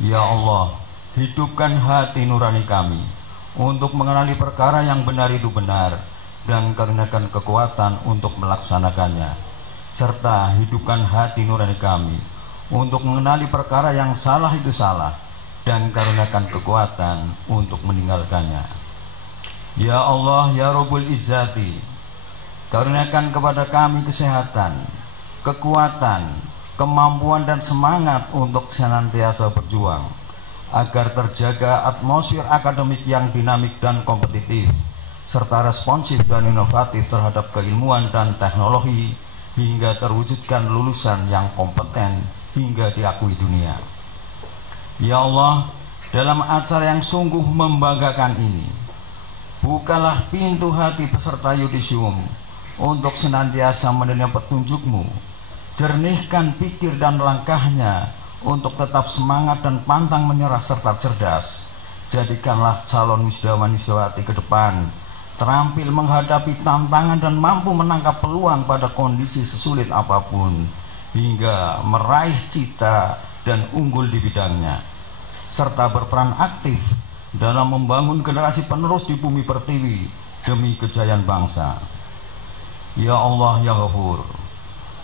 Ya Allah, hidupkan hati nurani kami untuk mengenali perkara yang benar itu benar, dan karuniakan kekuatan untuk melaksanakannya, serta hidupkan hati nurani kami untuk mengenali perkara yang salah itu salah, dan karuniakan kekuatan untuk meninggalkannya. Ya Allah, ya Rabbul Izzati, karuniakan kepada kami kesehatan, kekuatan, kemampuan dan semangat untuk senantiasa berjuang agar terjaga atmosfer akademik yang dinamik dan kompetitif, serta responsif dan inovatif terhadap keilmuan dan teknologi, hingga terwujudkan lulusan yang kompeten hingga diakui dunia. Ya Allah, dalam acara yang sungguh membanggakan ini, bukalah pintu hati peserta yudisium untuk senantiasa menerima petunjuk-Mu, jernihkan pikir dan langkahnya untuk tetap semangat dan pantang menyerah serta cerdas. Jadikanlah calon wisudawan wisudawati ke depan terampil menghadapi tantangan dan mampu menangkap peluang pada kondisi sesulit apapun, hingga meraih cita dan unggul di bidangnya, serta berperan aktif dalam membangun generasi penerus di bumi pertiwi demi kejayaan bangsa. Ya Allah, ya Ghafur,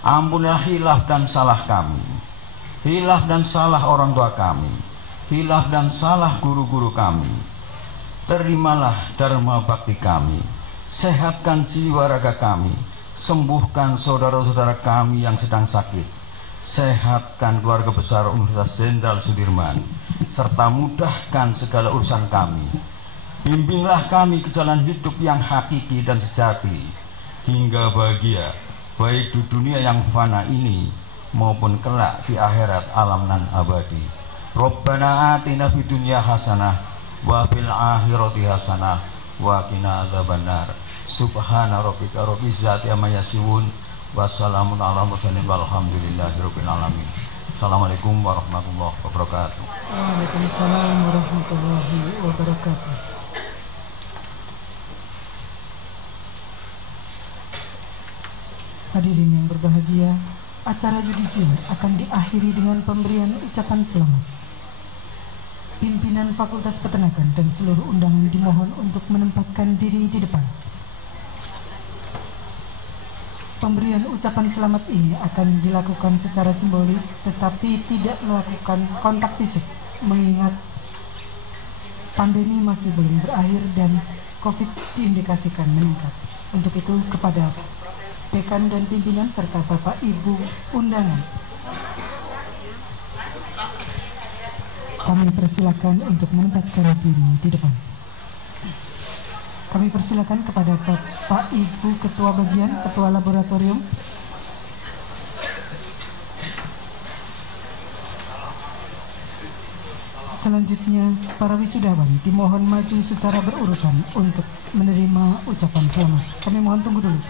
ampunilah hilaf dan salah kami, hilaf dan salah orang tua kami, hilaf dan salah guru-guru kami. Terimalah dharma bakti kami, sehatkan jiwa raga kami, sembuhkan saudara-saudara kami yang sedang sakit, sehatkan keluarga besar Universitas Jenderal Sudirman, serta mudahkan segala urusan kami. Bimbinglah kami ke jalan hidup yang hakiki dan sejati, hingga bahagia baik di dunia yang fana ini maupun kelak di akhirat alam nan abadi. Rabbana atina fid dunya hasanah wa fil akhirati hasanah wa qina adzabannar. Subhana rabbika rabbil izzati amma yasifun wa salamun ala mursalin walhamdulillahi rabbil alamin. Assalamualaikum warahmatullahi wabarakatuh. Waalaikumsalam warahmatullahi wabarakatuh. Hadirin yang berbahagia, acara yudisium akan diakhiri dengan pemberian ucapan selamat. Pimpinan Fakultas Peternakan dan seluruh undangan dimohon untuk menempatkan diri di depan. Pemberian ucapan selamat ini akan dilakukan secara simbolis, tetapi tidak melakukan kontak fisik, mengingat pandemi masih belum berakhir dan COVID diindikasikan meningkat. Untuk itu, kepada dekan dan pimpinan serta Bapak Ibu undangan, kami persilakan untuk menempatkan diri di depan. Kami persilakan kepada Bapak Ibu Ketua Bagian, Ketua Laboratorium, selanjutnya para wisudawan dimohon maju secara berurutan untuk menerima ucapan selamat. Kami mohon tunggu dulu.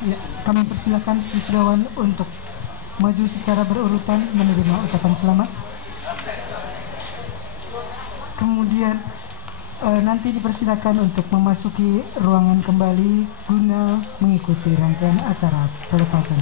Ya, kami persilakan wisudawan untuk maju secara berurutan menerima ucapan selamat. Kemudian nanti dipersilakan untuk memasuki ruangan kembali guna mengikuti rangkaian acara pelepasan.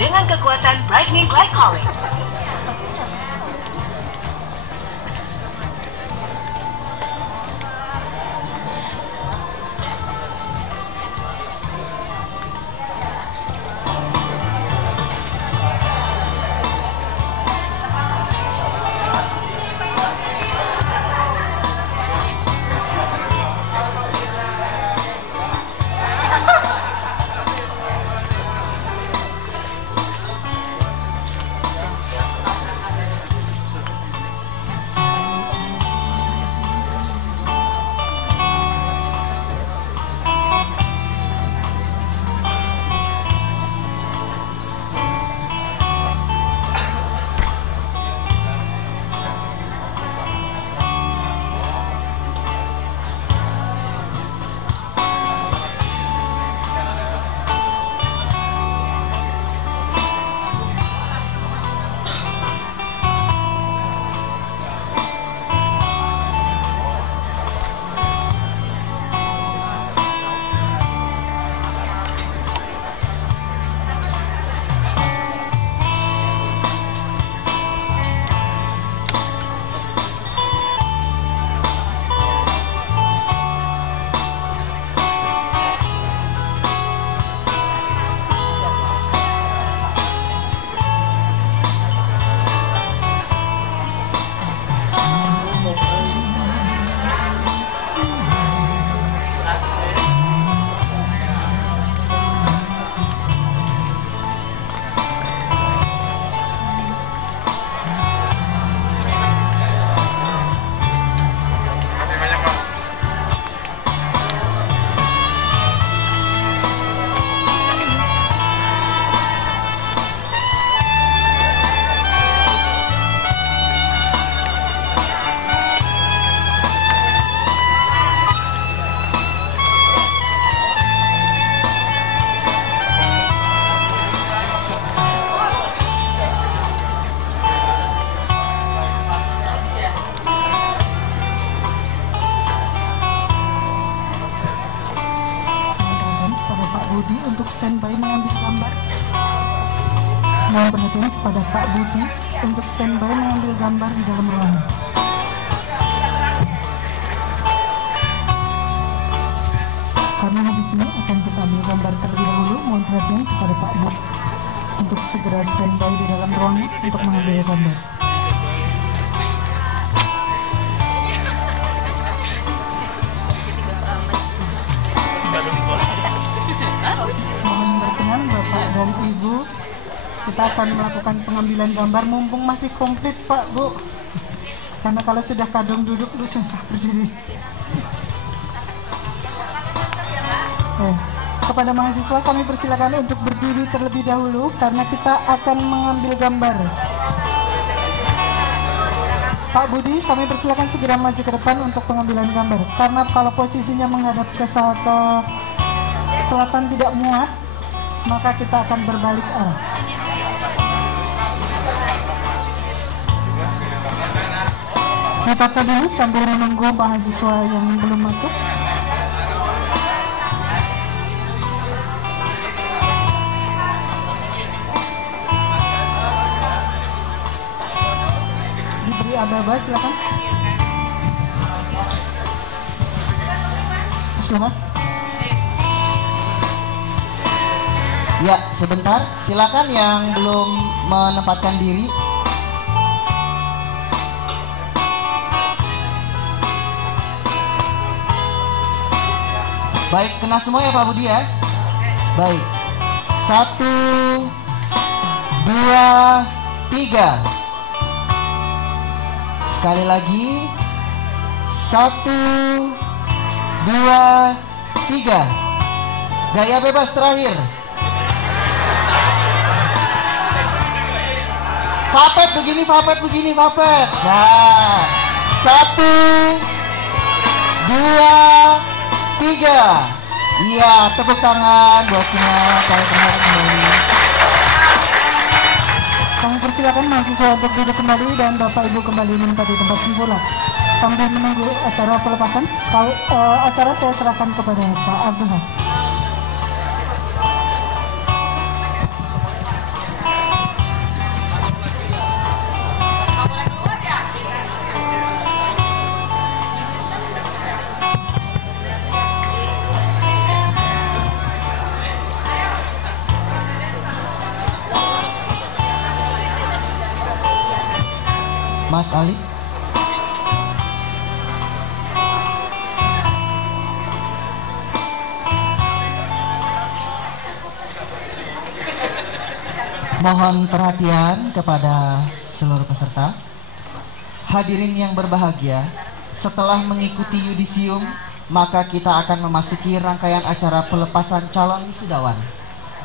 Dengan kekuatan Brightening Glycolic. Standby mengambil gambar. Mohon perhatian kepada Pak Budi untuk standby mengambil gambar di dalam ruangan. Karena di sini akan kita ambil gambar terlebih dahulu, mohon perhatian kepada Pak Budi untuk segera standby di dalam ruangan untuk mengambil gambar. Mohon berkenan Bapak dan Ibu, kita akan melakukan pengambilan gambar mumpung masih komplit Pak Bu, karena kalau sudah kadung duduk lu susah berdiri. Kepada mahasiswa kami persilakan untuk berdiri terlebih dahulu karena kita akan mengambil gambar. Pak Budi, kami persilakan segera maju ke depan untuk pengambilan gambar. Karena kalau posisinya menghadap ke selatan tidak muat, maka kita akan berbalik arah. Kita dulu sambil menunggu mahasiswa yang belum masuk. Diberi aba-aba, silakan. Silakan. Ya, sebentar. Silakan yang belum menempatkan diri. Baik, kena semua ya Pak Budi ya. Baik. 1, 2, 3. Sekali lagi. 1, 2, 3. Gaya bebas terakhir. Papet begini, papet. Nah, 1, 2, 3. Iya, tepuk tangan buat semua para peserta kembali. Kami persilakan mahasiswa untuk duduk kembali dan Bapak Ibu kembali menempati tempat semula. Sambil menunggu acara pelepasan, acara saya serahkan kepada Pak Abdullah. Mas Ali. Mohon perhatian kepada seluruh peserta. Hadirin yang berbahagia, setelah mengikuti yudisium, maka kita akan memasuki rangkaian acara pelepasan calon wisudawan.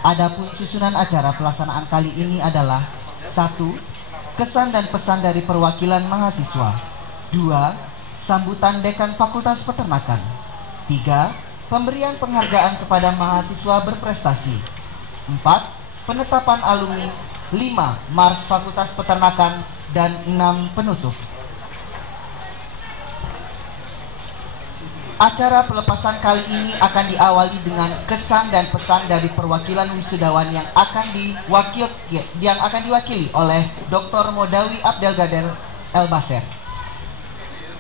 Adapun susunan acara pelaksanaan kali ini adalah 1. Kesan dan pesan dari perwakilan mahasiswa. 2. Sambutan Dekan Fakultas Peternakan. 3. Pemberian penghargaan kepada mahasiswa berprestasi. 4. Penetapan alumni. 5. Mars Fakultas Peternakan. Dan 6. Penutup. Acara pelepasan kali ini akan diawali dengan kesan dan pesan dari perwakilan wisudawan yang akan diwakili oleh Dr. Modawi Abdelgader Elbaser.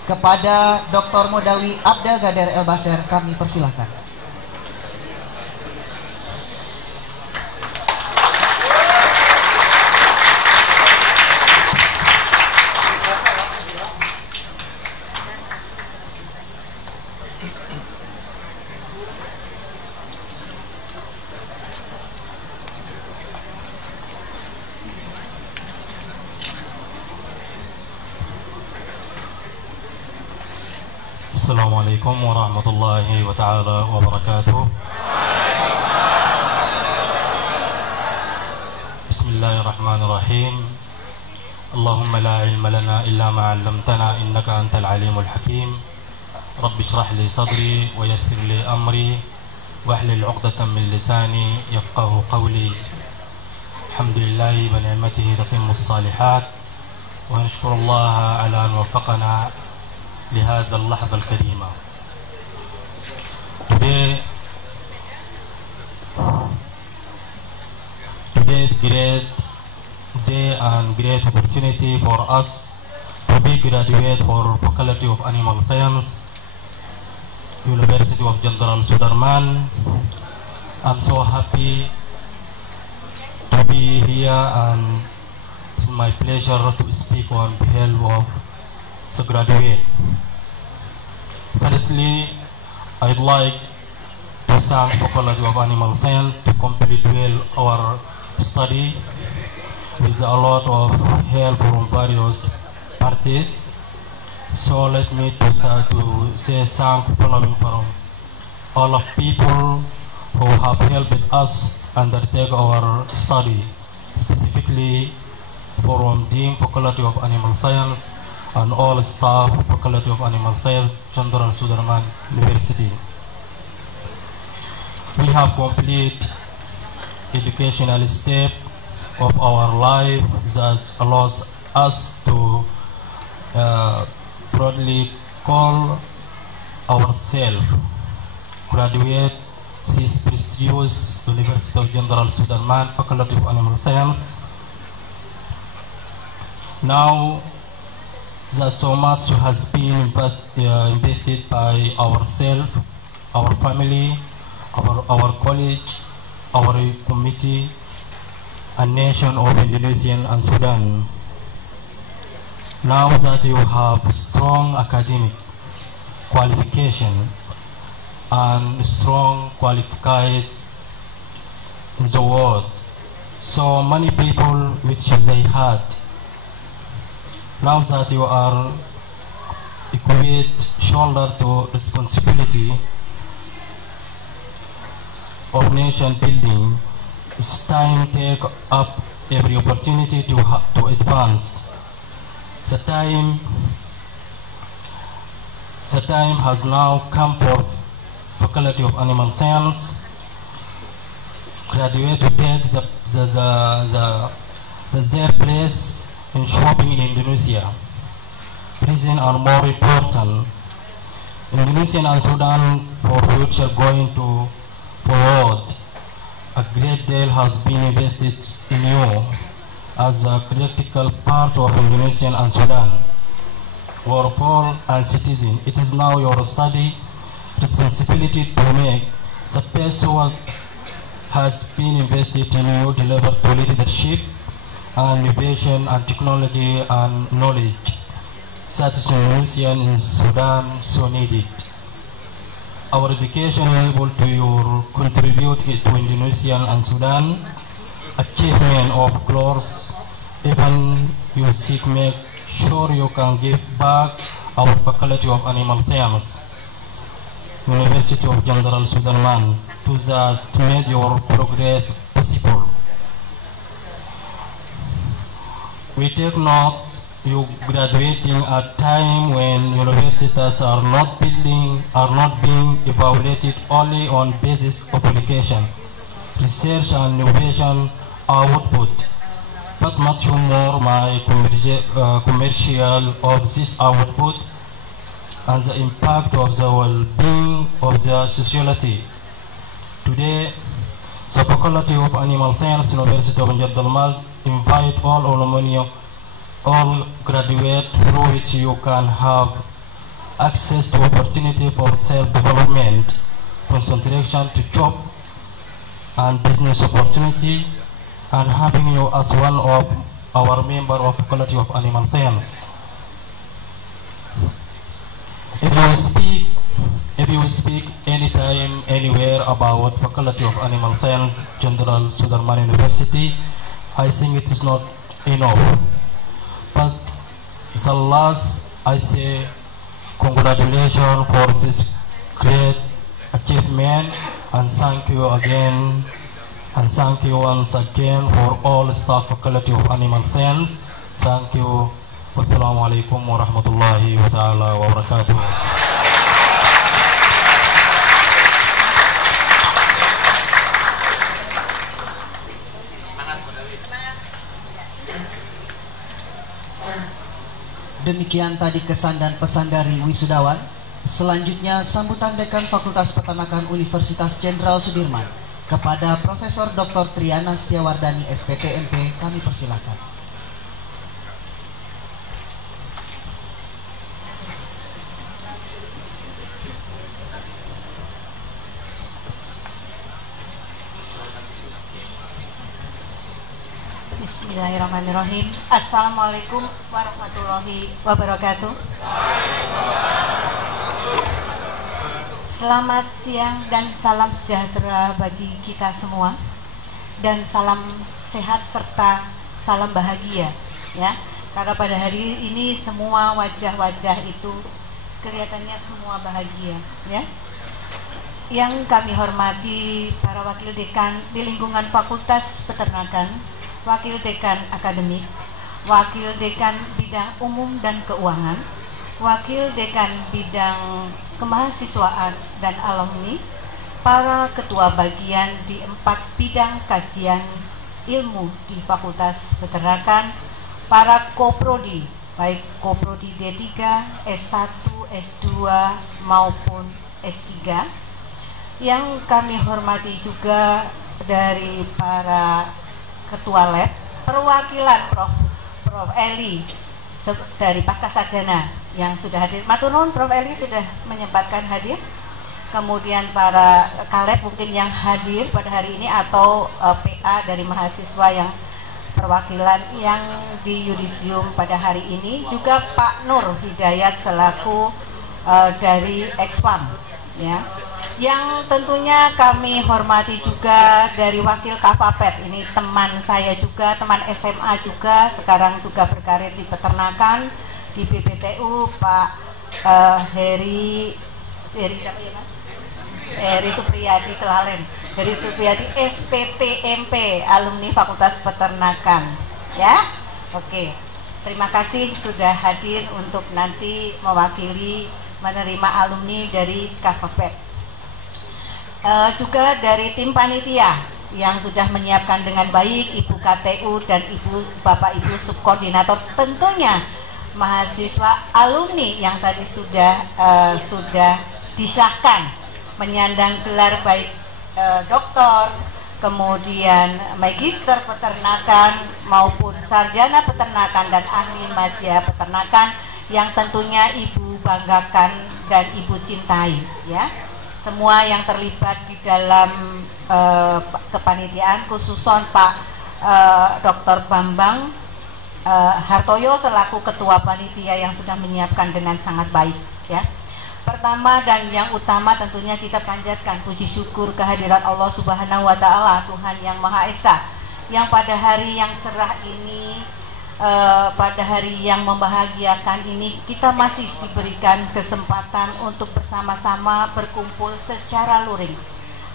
Kepada Dr. Modawi Abdelgader Elbaser kami persilahkan. Assalamualaikum warahmatullahi wabarakatuh. Bismillahirrahmanirrahim. Allahumma la ilma lana illa ma 'allamtana innaka antal alimul hakim. Rabbi shrah li sadri wa yassir li amri wahlul 'uqdatam min lisani yafqahu qawli. Alhamdulillahi wa ni'matihi tatimmus salihat wa nashkurullaha ala an waffaqana لهذا اللحظة الكريمة. Today is great day and great opportunity for us to be graduate for Faculty of Animal Science, University of Jenderal Sudirman. I'm so happy to be here and it's my pleasure to speak on behalf of the graduate. Firstly, I'd like to thank Faculty of Animal Science to complete well our study with a lot of help from various parties. So let me to say thank following from all of people who have helped us undertake our study, specifically from Dean Faculty of Animal Science and all staff, Faculty of Animal Science, Jenderal Sudirman University. We have complete educational step of our life that allows us to proudly call ourselves graduate this prestigious University of Jenderal Sudirman, Faculty of Animal Science. Now that so much has been invested by ourselves, our family, our college, our committee, and nation of Indonesia and Sudan. Now that you have strong academic qualification and strong qualified in the world, so many people which they had, now that you are equipped shoulder to responsibility of nation building, it's time to take up every opportunity to advance. The time has now come for Faculty of Animal Science graduate to take their place in shaping Indonesia. Present and more important, Indonesia and Sudan for future going to forward. A great deal has been invested in you as a critical part of Indonesia and Sudan. For all and citizens, it is now your study responsibility to make the best what has been invested in you deliver to leadership and innovation and technology and knowledge that is Indonesia and Sudan so needed. Our education able to your contribute to Indonesia and Sudan achievement of course, even you seek make sure you can give back our Faculty of Animal Science, University of Jenderal Sudirman, to that made your progress possible. We take note you graduating at time when universities are not being evaluated only on basis of publication, research and innovation output, but much more my commercial of this output and the impact of the well-being of the society. Today, the Faculty of Animal Science, University of Jenderal invite all alumni, all graduates through which you can have access to opportunity for self-development, concentration to job and business opportunity, and having you as one of our member of Faculty of Animal Science. If you speak anytime, anywhere about Faculty of Animal Science, Jenderal Sudirman University, I think it is not enough. But the last, I say congratulations for this great achievement, and thank you again, and thank you once again for all staff Faculty of Animal Science. Thank you. Wassalamualaikum warahmatullahi wabarakatuh. Demikian tadi kesan dan pesan dari wisudawan. Selanjutnya sambutan Dekan Fakultas Peternakan Universitas Jenderal Sudirman kepada Profesor Dr. Triana Setiawardani SPT MP, kami persilakan. Bismillahirrahmanirrahim. Assalamualaikum warahmatullahi wabarakatuh. Selamat siang dan salam sejahtera bagi kita semua, dan salam sehat serta salam bahagia ya. Karena pada hari ini semua wajah-wajah itu kelihatannya semua bahagia ya. Yang kami hormati para wakil dekan di lingkungan Fakultas Peternakan, wakil dekan akademik, Wakil Dekan Bidang Umum dan Keuangan, Wakil Dekan Bidang Kemahasiswaan dan Alumni, para ketua bagian di 4 bidang kajian ilmu di Fakultas Peternakan, para koprodi, baik koprodi D3, S1, S2 maupun S3, yang kami hormati juga dari para ketua lab, perwakilan Prof. Eli dari Pasca Sarjana yang sudah hadir. Matur nuwun Prof. Eli sudah menyempatkan hadir. Kemudian para kaleb mungkin yang hadir pada hari ini atau PA dari mahasiswa yang perwakilan yang di yudisium pada hari ini, juga Pak Nur Hidayat selaku dari Ekspam, ya. Yang tentunya kami hormati juga dari wakil Kafapet, ini teman saya juga, teman SMA juga, sekarang juga berkarir di peternakan di BPTU, Pak Heri siapa ya Mas? Heri Supriyadi Kelalen, Heri Supriyadi SPTMP, alumni Fakultas Peternakan, ya. Oke, terima kasih sudah hadir untuk nanti mewakili menerima alumni dari Kafapet. Juga dari tim panitia yang sudah menyiapkan dengan baik, Ibu KTU dan Bapak Ibu subkoordinator, tentunya mahasiswa alumni yang tadi sudah disahkan menyandang gelar baik doktor, kemudian magister peternakan maupun sarjana peternakan dan ahli media peternakan yang tentunya Ibu banggakan dan Ibu cintai, ya. Semua yang terlibat di dalam kepanitiaan, khususon Pak Dr. Bambang Hartoyo selaku ketua panitia yang sudah menyiapkan dengan sangat baik, ya. Pertama dan yang utama tentunya kita panjatkan puji syukur kehadiran Allah Subhanahu wa Ta'ala, Tuhan yang Maha Esa, yang pada hari yang cerah ini, pada hari yang membahagiakan ini, kita masih diberikan kesempatan untuk bersama-sama berkumpul secara luring.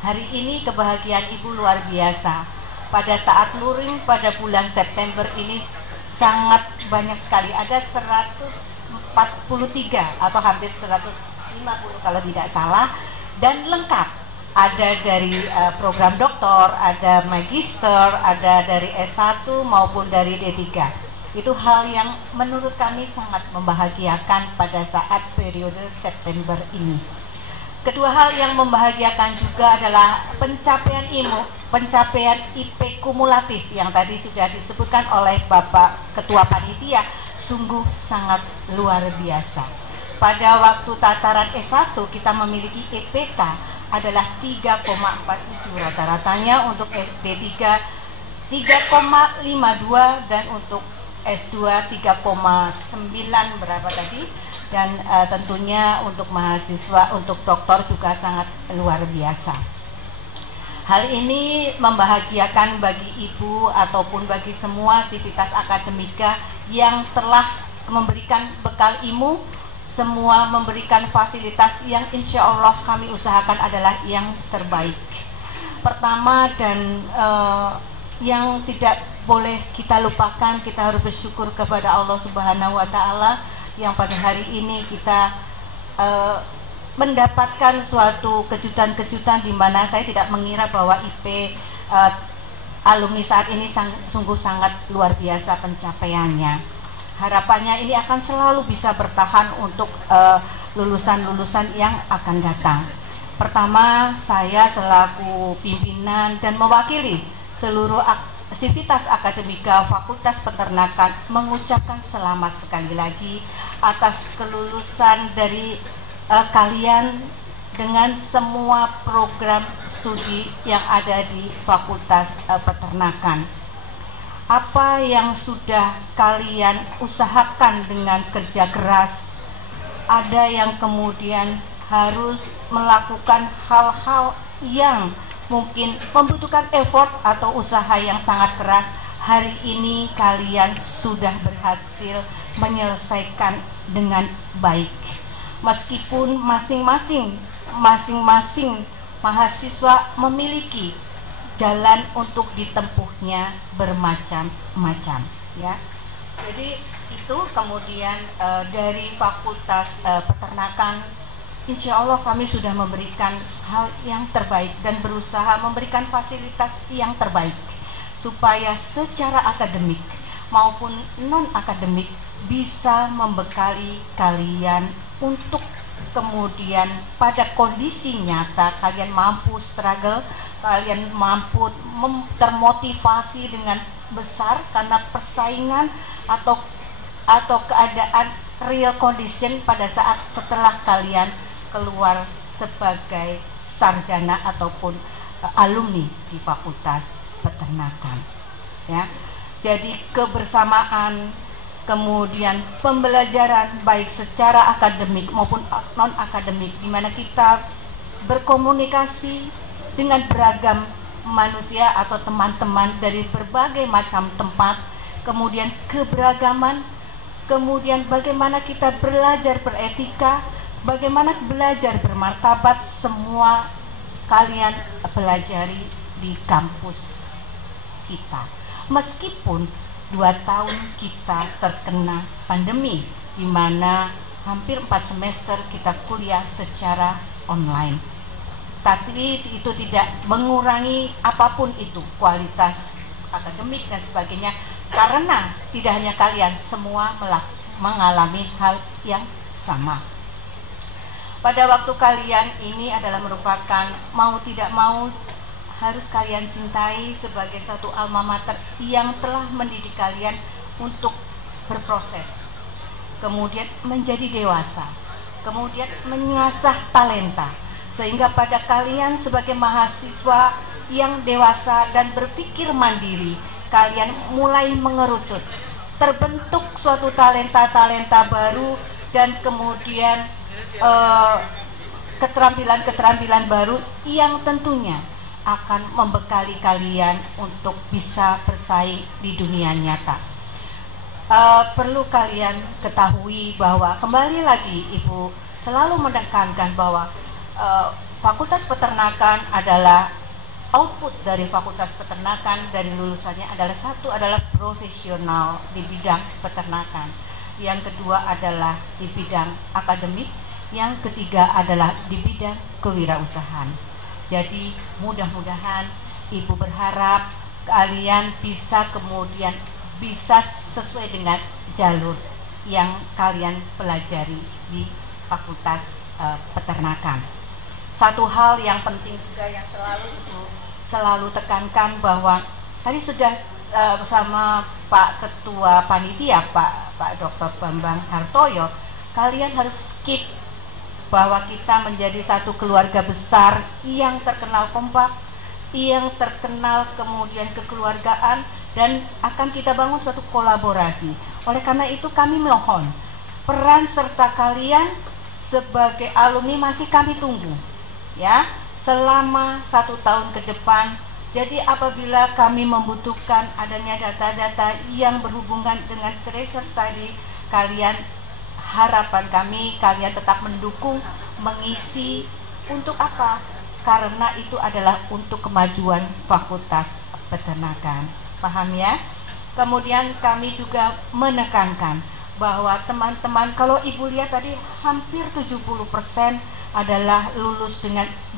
Hari ini kebahagiaan Ibu luar biasa. Pada saat luring pada bulan September ini sangat banyak sekali, ada 143 atau hampir 150 kalau tidak salah, dan lengkap. Ada dari program doktor, ada magister, ada dari S1 maupun dari D3. Itu hal yang menurut kami sangat membahagiakan pada saat periode September ini. Kedua hal yang membahagiakan juga adalah pencapaian pencapaian IP kumulatif yang tadi sudah disebutkan oleh Bapak Ketua Panitia, sungguh sangat luar biasa. Pada waktu tataran S1 kita memiliki IPK adalah 3,47, rata-ratanya untuk SD3 3,52 dan untuk S2 3,9 berapa tadi, dan tentunya untuk mahasiswa, untuk doktor juga sangat luar biasa. Hal ini membahagiakan bagi Ibu ataupun bagi semua sivitas akademika yang telah memberikan bekal ilmu, semua memberikan fasilitas yang insya Allah kami usahakan adalah yang terbaik. Pertama dan yang tidak boleh kita lupakan, kita harus bersyukur kepada Allah Subhanahu wa Ta'ala yang pada hari ini kita mendapatkan suatu kejutan-kejutan di mana saya tidak mengira bahwa IP alumni saat ini sungguh sangat luar biasa pencapaiannya. Harapannya ini akan selalu bisa bertahan untuk lulusan-lulusan yang akan datang. Pertama, saya selaku pimpinan dan mewakili seluruh sivitas akademika Fakultas Peternakan mengucapkan selamat sekali lagi atas kelulusan dari kalian dengan semua program studi yang ada di Fakultas Peternakan. Apa yang sudah kalian usahakan dengan kerja keras, ada yang kemudian harus melakukan hal-hal yang mungkin membutuhkan effort atau usaha yang sangat keras. Hari ini kalian sudah berhasil menyelesaikan dengan baik. Meskipun masing-masing mahasiswa memiliki jalan untuk ditempuhnya bermacam-macam, ya. Jadi itu kemudian dari Fakultas Peternakan, insya Allah kami sudah memberikan hal yang terbaik dan berusaha memberikan fasilitas yang terbaik supaya secara akademik maupun non-akademik bisa membekali kalian untuk kemudian pada kondisi nyata kalian mampu struggle, kalian mampu termotivasi dengan besar karena persaingan atau keadaan real condition pada saat setelah kalian keluar sebagai sarjana ataupun alumni di Fakultas Peternakan, ya. Jadi kebersamaan, kemudian pembelajaran baik secara akademik maupun non akademik, di mana kita berkomunikasi dengan beragam manusia atau teman-teman dari berbagai macam tempat, kemudian keberagaman, kemudian bagaimana kita belajar beretika, bagaimana belajar bermartabat, semua kalian pelajari di kampus kita. Meskipun 2 tahun kita terkena pandemi, di mana hampir 4 semester kita kuliah secara online, tapi itu tidak mengurangi apapun itu kualitas akademik dan sebagainya, karena tidak hanya kalian, semua mengalami hal yang sama. Pada waktu kalian ini adalah merupakan mau tidak mau harus kalian cintai sebagai satu alma mater yang telah mendidik kalian untuk berproses, kemudian menjadi dewasa, kemudian mengasah talenta, sehingga pada kalian sebagai mahasiswa yang dewasa dan berpikir mandiri, kalian mulai mengerucut, terbentuk suatu talenta-talenta baru dan kemudian keterampilan-keterampilan baru yang tentunya akan membekali kalian untuk bisa bersaing di dunia nyata. Perlu kalian ketahui bahwa kembali lagi Ibu selalu menekankan bahwa Fakultas Peternakan adalah output dari Fakultas Peternakan, dari lulusannya adalah satu adalah profesional di bidang peternakan, yang kedua adalah di bidang akademik, yang ketiga adalah di bidang kewirausahaan. Jadi mudah-mudahan Ibu berharap kalian bisa kemudian bisa sesuai dengan jalur yang kalian pelajari di Fakultas Peternakan. Satu hal yang penting juga yang selalu tekankan bahwa tadi sudah bersama Pak Ketua Panitia Pak Dr. Bambang Hartoyo, kalian harus keep bahwa kita menjadi satu keluarga besar yang terkenal kompak, yang terkenal kemudian kekeluargaan, dan akan kita bangun suatu kolaborasi. Oleh karena itu kami mohon peran serta kalian sebagai alumni masih kami tunggu, ya, selama 1 tahun ke depan. Jadi apabila kami membutuhkan adanya data-data yang berhubungan dengan tracer study, kalian, harapan kami kalian tetap mendukung, mengisi. Untuk apa? Karena itu adalah untuk kemajuan Fakultas Peternakan. Paham ya? Kemudian kami juga menekankan bahwa teman-teman, kalau Ibu lihat tadi hampir 70% adalah lulus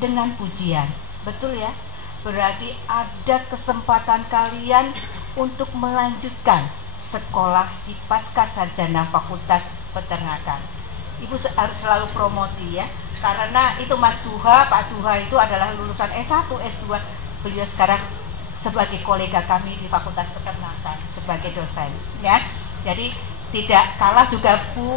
dengan pujian. Betul ya? Berarti ada kesempatan kalian untuk melanjutkan sekolah di pasca sarjana Fakultas Peternakan. Ibu harus selalu promosi ya, karena itu Mas Duha, Pak Duha itu adalah lulusan S1, S2, beliau sekarang sebagai kolega kami di Fakultas Peternakan sebagai dosen ya. Jadi tidak kalah juga Bu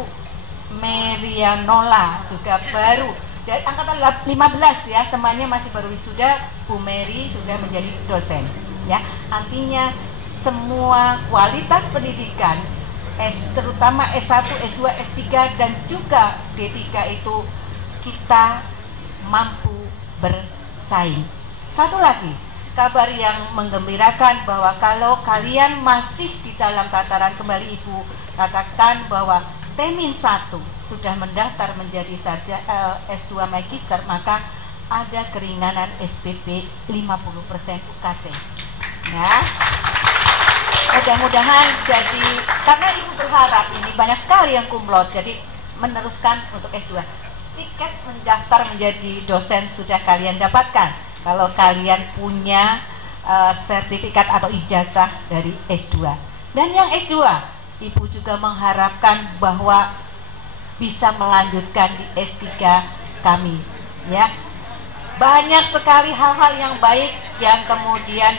Merianola, juga baru dari angkatan 15 ya, temannya masih baru wisuda. Bu Mary sudah menjadi dosen ya. Artinya semua kualitas pendidikan terutama S1, S2, S3 dan juga D3 itu kita mampu bersaing. Satu lagi kabar yang menggembirakan bahwa kalau kalian masih di dalam tataran, kembali Ibu katakan bahwa Temin 1 sudah mendaftar menjadi S2 Magister, maka ada keringanan SPP 50% UKT ya. mudah-mudahan jadi, karena ibu berharap ini banyak sekali yang kumlot, jadi meneruskan untuk S2. Tiket mendaftar menjadi dosen sudah kalian dapatkan kalau kalian punya sertifikat atau ijazah dari S2. Dan yang S2, ibu juga mengharapkan bahwa bisa melanjutkan di S3 kami, ya. Banyak sekali hal-hal yang baik yang kemudian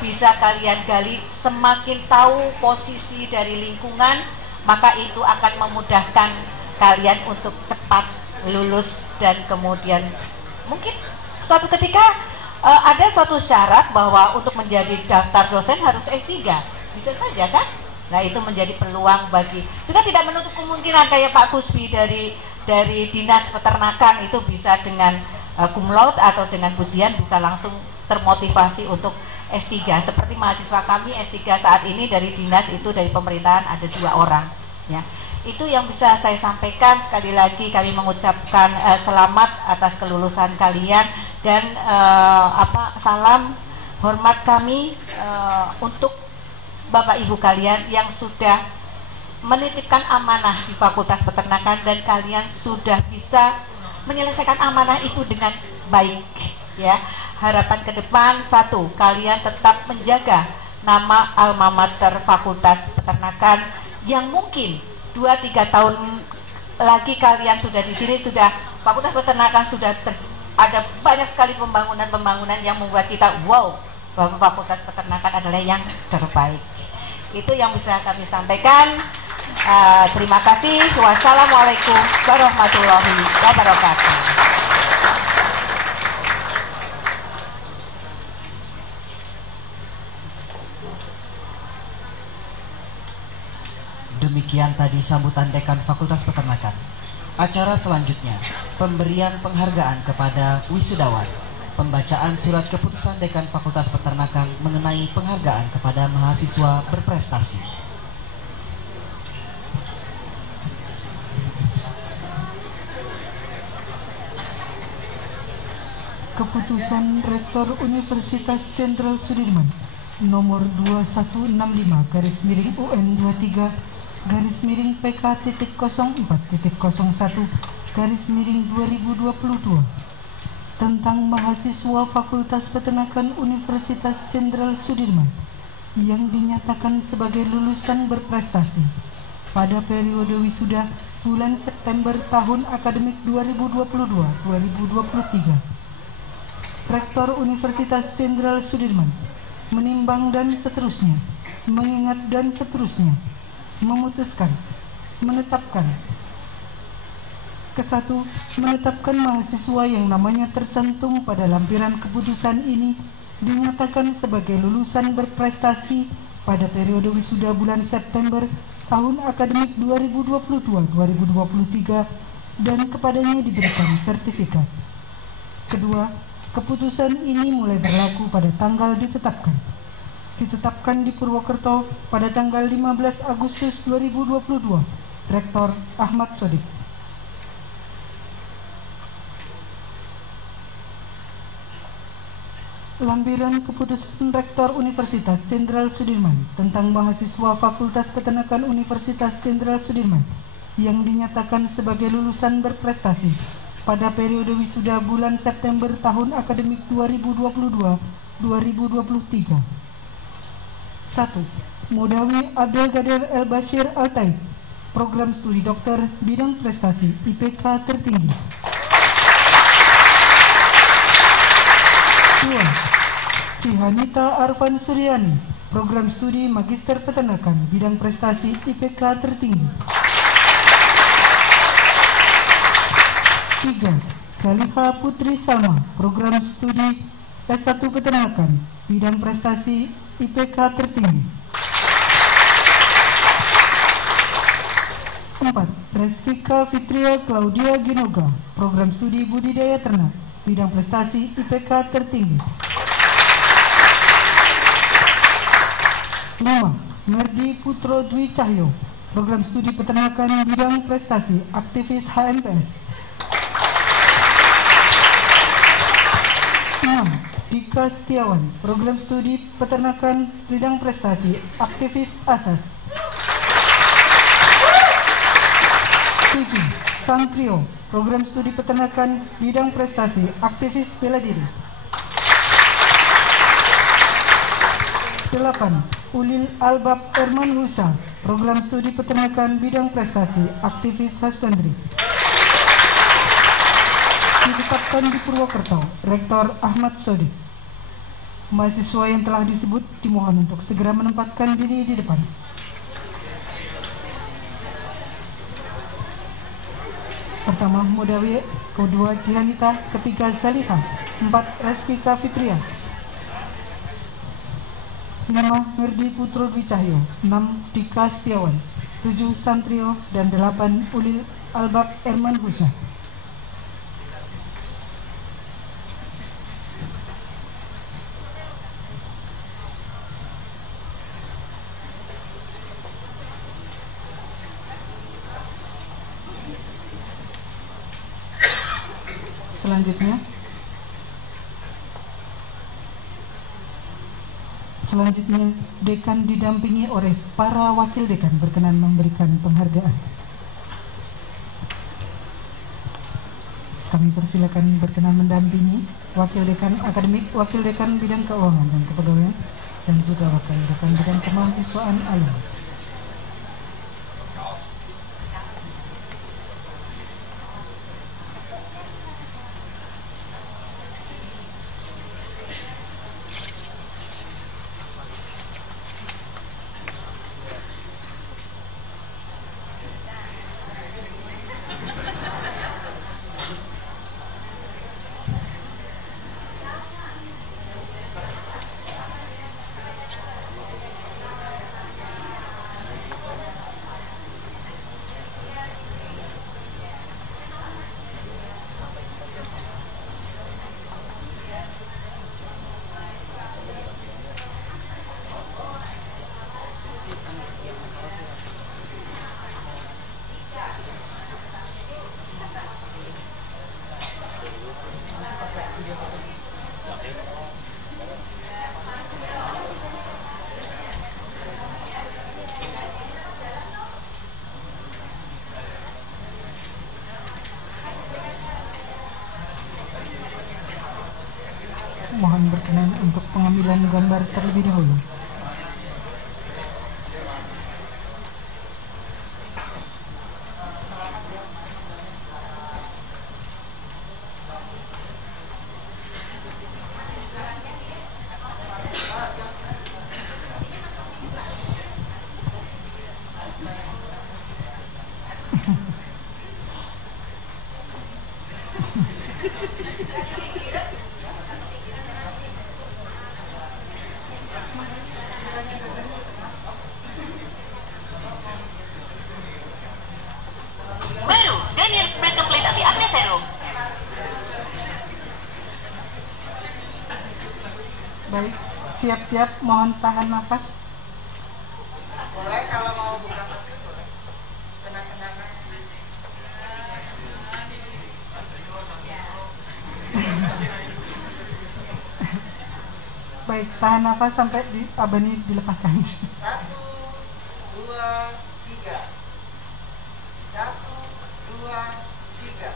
bisa kalian gali. Semakin tahu posisi dari lingkungan, maka itu akan memudahkan kalian untuk cepat lulus. Dan kemudian mungkin suatu ketika ada suatu syarat bahwa untuk menjadi daftar dosen harus S3, bisa saja kan? Nah, itu menjadi peluang bagi, juga tidak menutup kemungkinan kayak Pak Kusbi dari Dinas Peternakan itu bisa dengan cum laude atau dengan pujian bisa langsung termotivasi untuk S3. Seperti mahasiswa kami S3 saat ini dari dinas itu, dari pemerintahan ada 2 orang, ya. Itu yang bisa saya sampaikan. Sekali lagi kami mengucapkan selamat atas kelulusan kalian dan salam hormat kami untuk Bapak Ibu kalian yang sudah menitipkan amanah di Fakultas Peternakan dan kalian sudah bisa menyelesaikan amanah itu dengan baik, ya. Harapan ke depan, 1, kalian tetap menjaga nama alma mater Fakultas Peternakan yang mungkin 2-3 tahun lagi kalian sudah di sini, sudah Fakultas Peternakan sudah ada banyak sekali pembangunan yang membuat kita wow, bahwa Fakultas Peternakan adalah yang terbaik. Itu yang bisa kami sampaikan. Terima kasih. Wassalamualaikum warahmatullahi wabarakatuh. Demikian tadi sambutan Dekan Fakultas Peternakan. Acara selanjutnya, pemberian penghargaan kepada wisudawan. Pembacaan surat keputusan Dekan Fakultas Peternakan mengenai penghargaan kepada mahasiswa berprestasi. Keputusan Rektor Universitas Jenderal Sudirman nomor 2165/UN-23-PK.04.01/2022 tentang mahasiswa Fakultas Peternakan Universitas Jenderal Sudirman yang dinyatakan sebagai lulusan berprestasi pada periode wisuda bulan September tahun akademik 2022-2023. Rektor Universitas Jenderal Sudirman menimbang dan seterusnya, mengingat dan seterusnya, memutuskan, menetapkan. Ke-1, menetapkan mahasiswa yang namanya tercantum pada lampiran keputusan ini dinyatakan sebagai lulusan berprestasi pada periode wisuda bulan September tahun akademik 2022-2023 dan kepadanya diberikan sertifikat. Kedua, keputusan ini mulai berlaku pada tanggal ditetapkan di Purwokerto pada tanggal 15 Agustus 2022. Rektor Ahmad Sodik. Lampiran keputusan Rektor Universitas Jenderal Sudirman tentang mahasiswa Fakultas Peternakan Universitas Jenderal Sudirman yang dinyatakan sebagai lulusan berprestasi pada periode wisuda bulan September tahun akademik 2022-2023. 1. Mudawi Abdul Qadir El Bashir Al-Taib, program studi dokter bidang prestasi IPK tertinggi. 2. Cihanita Arfan Suryani, program studi magister peternakan bidang prestasi IPK tertinggi. 3. Salihah Putri Salma, program studi S1 peternakan bidang prestasi IPK tertinggi. 4. Resvika Fitria Claudia Ginoga, program studi budidaya ternak bidang prestasi IPK tertinggi. 5. Merdi Putro Dwi Cahyo, program studi peternakan bidang prestasi aktivis HMPS. 6. Dika Setiawan, Program Studi Peternakan Bidang Prestasi, Aktivis Asas. 7. Sangkrio, Program Studi Peternakan Bidang Prestasi, Aktivis Bela Diri. 8. Ulil Albab Erman Husa, Program Studi Peternakan Bidang Prestasi, Aktivis Husbandry. Ditempatkan di Purwokerto, Rektor Ahmad Sodik. Mahasiswa yang telah disebut dimohon untuk segera menempatkan diri di depan. Pertama Mudawi, kedua Cihanita, ketiga Zaliha, 4 Reski Fitria, 5 Mirdi Putro Dwi Cahyo, 6 Dika Setiawan, 7 Santrio, dan 8 Ulil Albab Erman Husa. Selanjutnya, dekan didampingi oleh para wakil dekan berkenan memberikan penghargaan. Kami persilakan berkenan mendampingi wakil dekan akademik, wakil dekan bidang keuangan dan kepegawaian, dan juga wakil dekan bidang kemahasiswaan alumni. Mohon berkenan untuk pengambilan gambar terlebih dahulu. Baik, siap-siap, mohon tahan nafas. Boleh kalau mau buka masker boleh. Tenang-tenang. Baik, tahan nafas sampai abani dilepaskan. 1, 2, 3. 1, 2, 3.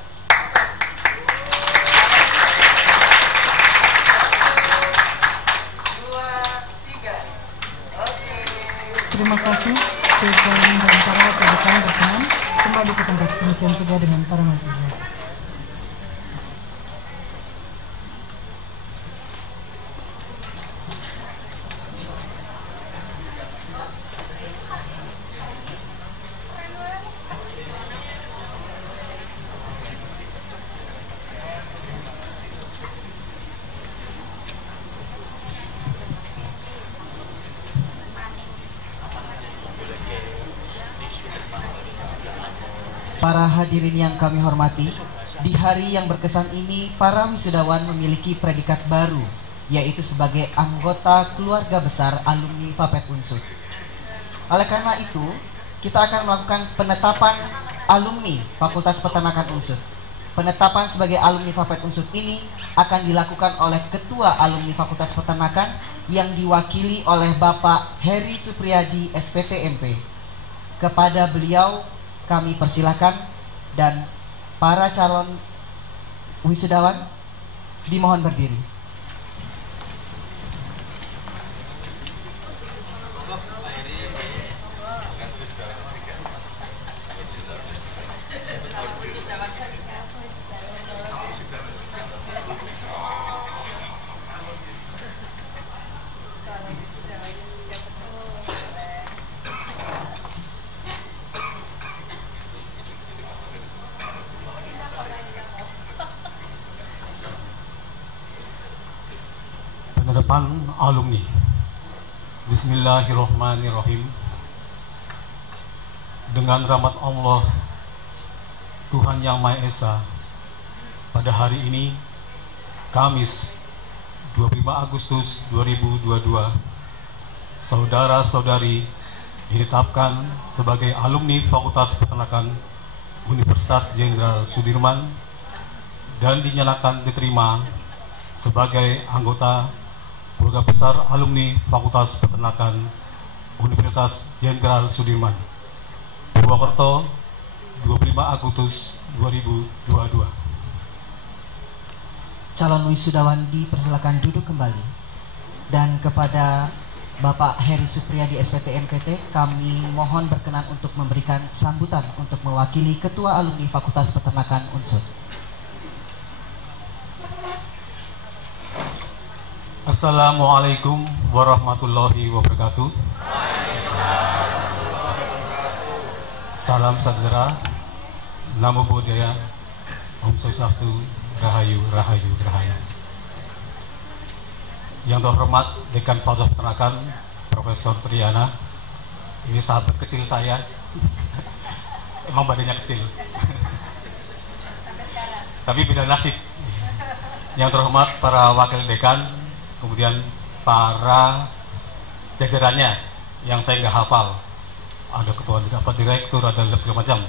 Terima kasih dekan dan para rekan berkenan kembali ke tempat, demikian juga dengan para mahasiswa. Para hadirin yang kami hormati, di hari yang berkesan ini, para wisudawan memiliki predikat baru, yaitu sebagai anggota keluarga besar alumni Fapet Unsud. Oleh karena itu, kita akan melakukan penetapan alumni Fakultas Peternakan Unsud. Penetapan sebagai alumni Fapet Unsud ini akan dilakukan oleh Ketua Alumni Fakultas Peternakan yang diwakili oleh Bapak Heri Supriyadi SPT MP. Kepada beliau kami persilahkan dan para calon wisudawan dimohon berdiri. Penetapan alumni. Bismillahirrahmanirrahim. Dengan rahmat Allah Tuhan Yang Maha Esa, pada hari ini Kamis 25 Agustus 2022, saudara-saudari ditetapkan sebagai alumni Fakultas Peternakan Universitas Jenderal Sudirman dan dinyatakan diterima sebagai anggota Keluarga Besar Alumni Fakultas Peternakan Universitas Jenderal Sudirman, Purwokerto, 25 Agustus 2022. Calon wisudawan dipersilakan duduk kembali. Dan kepada Bapak Heri Supriyadi SPT MPT, kami mohon berkenan untuk memberikan sambutan untuk mewakili Ketua Alumni Fakultas Peternakan Unsud. Assalamualaikum warahmatullahi wabarakatuh. Salam sejahtera, Namo Buddhaya, Om Swastiastu, Rahayu, Rahayu, Rahayu. Yang terhormat Dekan Fakultas Peternakan Profesor Triana, ini sahabat kecil saya. Emang badannya kecil, tapi beda nasib. Yang terhormat para wakil dekan, kemudian para jajarannya yang saya nggak hafal, ada ketua direktur, ada segala macam,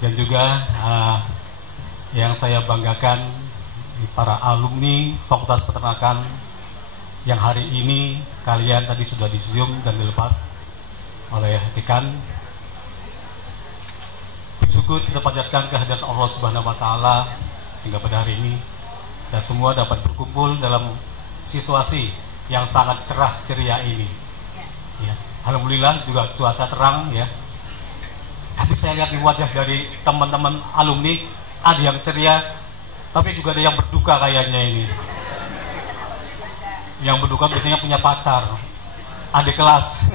dan juga yang saya banggakan para alumni Fakultas Peternakan yang hari ini kalian tadi sudah di zoom dan dilepas oleh dekan. Bersyukur kita panjatkan kehadiran Allah Subhanahu Wa Taala sehingga pada hari ini dan semua dapat berkumpul dalam situasi yang sangat cerah ceria ini. Ya, alhamdulillah juga cuaca terang ya. Tapi saya lihat di wajah dari teman-teman alumni ada yang ceria, tapi juga ada yang berduka kayaknya ini. Yang berduka biasanya punya pacar, adik kelas.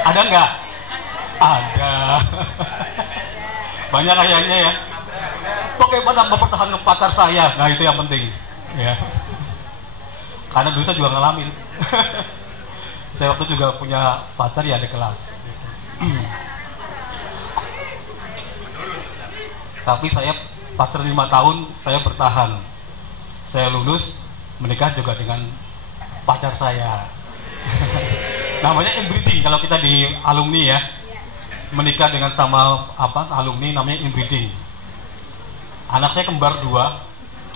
Ada nggak? Ada. Banyak kayaknya ya. Bagaimana mempertahankan pacar saya? Nah itu yang penting ya. Karena dulu saya juga ngalamin. Saya waktu juga punya pacar ya adik kelas. Tapi saya pacar 5 tahun, saya bertahan. Saya lulus, menikah juga dengan pacar saya. Namanya inbreeding kalau kita di alumni ya. Menikah dengan sama alumni namanya inbreeding. Anak saya kembar 2,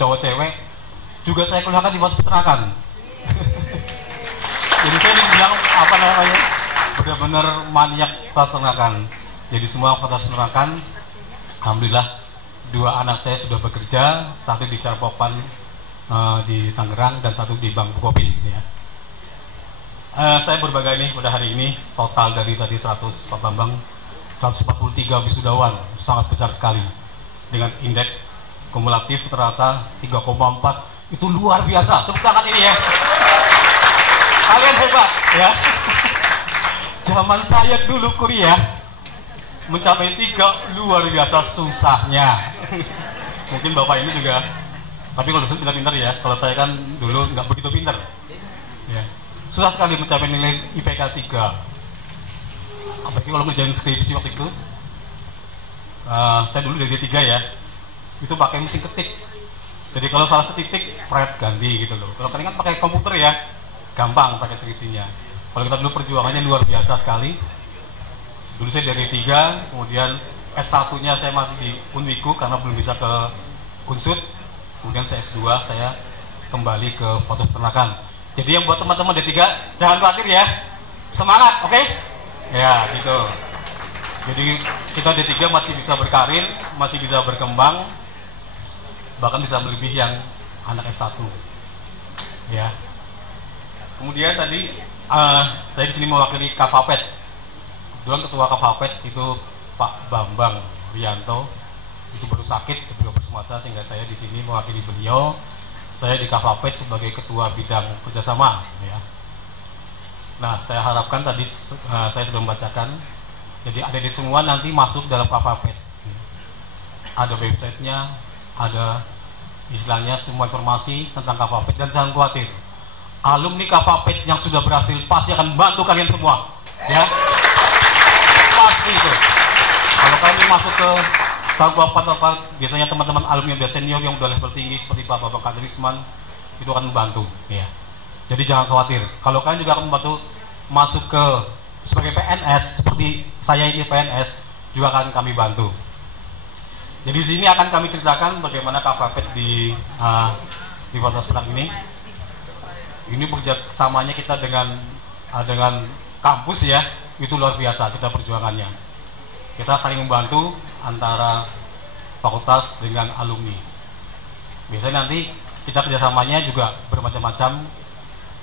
cowok cewek, juga saya kuliahkan di Fakultas Peternakan. Jadi saya dibilang benar-benar maniak peternakan. Jadi semua Fakultas Peternakan, alhamdulillah 2 anak saya sudah bekerja, satu di Carpopan di Tangerang dan satu di Bank Bukopin. Ya. Saya berbangga nih pada hari ini total dari tadi 100 Pak Bambang 143 wisudawan, sangat besar sekali. Dengan indeks kumulatif ternyata 3,4, itu luar biasa. Tepuk tangan ini ya. Kalian hebat ya. Zaman saya dulu kuliah mencapai 3 luar biasa susahnya. Mungkin Bapak ini juga, tapi kalau dosen pintar-pintar ya. Kalau saya kan dulu nggak begitu pintar. Ya. Susah sekali mencapai nilai IPK 3. Apalagi kalau ngerjain skripsi waktu itu. Saya dulu dari D3 ya, itu pakai mesin ketik. Jadi kalau salah setitik, pret ganti gitu loh. Kalau kalian kan pakai komputer ya, gampang pakai skripsinya. Kalau kita dulu perjuangannya luar biasa sekali. Dulu saya dari D3, kemudian S1-nya saya masih di Unwiku karena belum bisa ke Unsud. Kemudian saya S2 saya kembali ke foto peternakan. Jadi yang buat teman-teman D3 jangan khawatir ya, semangat, oke? Ya gitu. Jadi kita D3 masih bisa berkarir, masih bisa berkembang, bahkan bisa melebihi yang anak S1. Ya. Kemudian tadi saya di sini mewakili Kavapet. Kebetulan ketua Kavapet itu Pak Bambang Rianto, itu baru sakit di Beliau Sumatera, sehingga saya di sini mewakili beliau. Saya di Kavapet sebagai ketua bidang kerjasama. Ya. Nah, saya harapkan tadi saya sudah membacakan. Jadi adik-adik semua nanti masuk dalam Kavapet. Ada websitenya, ada istilahnya semua informasi tentang Kavapet, dan jangan khawatir. Alumni Kavapet yang sudah berhasil pasti akan membantu kalian semua. Ya. Pasti itu. Kalau kalian masuk ke Kavapet, biasanya teman-teman alumni yang udah senior, yang udah level tinggi seperti Pak Kaderisman, itu akan membantu. Ya. Jadi jangan khawatir. Kalau kalian juga akan membantu masuk ke sebagai PNS, seperti saya ini PNS, juga akan kami bantu. Jadi di sini akan kami ceritakan bagaimana Kavapet di Fakultas Peternak ini. Ini kerjasamanya kita dengan kampus ya, itu luar biasa kita perjuangannya. Kita saling membantu antara fakultas dengan alumni. Biasanya nanti kita kerjasamanya juga bermacam-macam.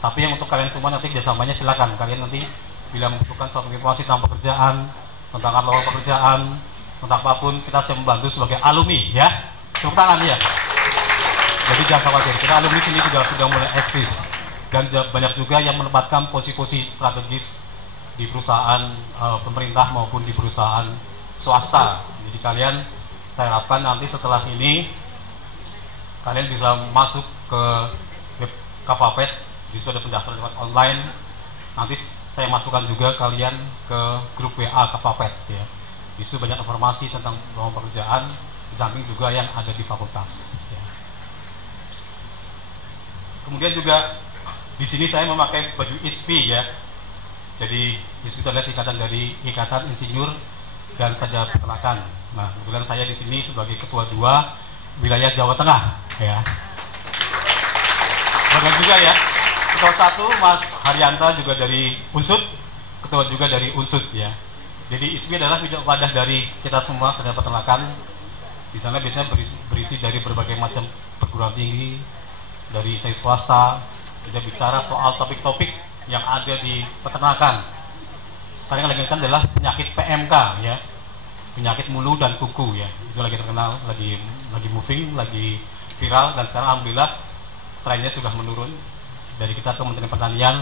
Tapi yang untuk kalian semua nanti kerjasamanya silakan. Kalian nanti bila membutuhkan suatu informasi tentang pekerjaan, tentang lowongan pekerjaan, tentang apapun, kita siap membantu sebagai alumni ya. Tepuk tangan ya. Jadi jangan khawatir, kita alumni sini juga sudah mulai eksis. Dan banyak juga yang menempatkan posisi-posisi strategis di perusahaan pemerintah maupun di perusahaan swasta. Jadi kalian, saya harapkan nanti setelah ini kalian bisa masuk ke web Kavapet, di situ ada pendaftaran lewat online. Nanti saya masukkan juga kalian ke grup WA Kavapet ya. Di situ banyak informasi tentang lowongan pekerjaan, di samping juga yang ada di fakultas. Ya. Kemudian juga di sini saya memakai baju ISPI ya. Jadi ISPI itu adalah singkatan dari Ikatan Insinyur dan Sarjana Peternakan. Nah, kebetulan saya di sini sebagai ketua 2 wilayah Jawa Tengah ya. Bagaimana juga ya. Ketua 1 Mas Haryanto juga dari Unsud, ketua juga dari Unsud ya. Jadi ISPI adalah wadah dari kita semua Sarjana Peternakan. Di sana biasanya berisi dari berbagai macam perguruan tinggi, dari swasta. Kita bicara soal topik-topik yang ada di peternakan. Sekarang yang lagi terkenal adalah penyakit PMK ya, penyakit mulut dan kuku ya. Itu lagi terkenal, lagi moving, lagi viral, dan sekarang alhamdulillah trennya sudah menurun. Dari kita Kementerian Pertanian,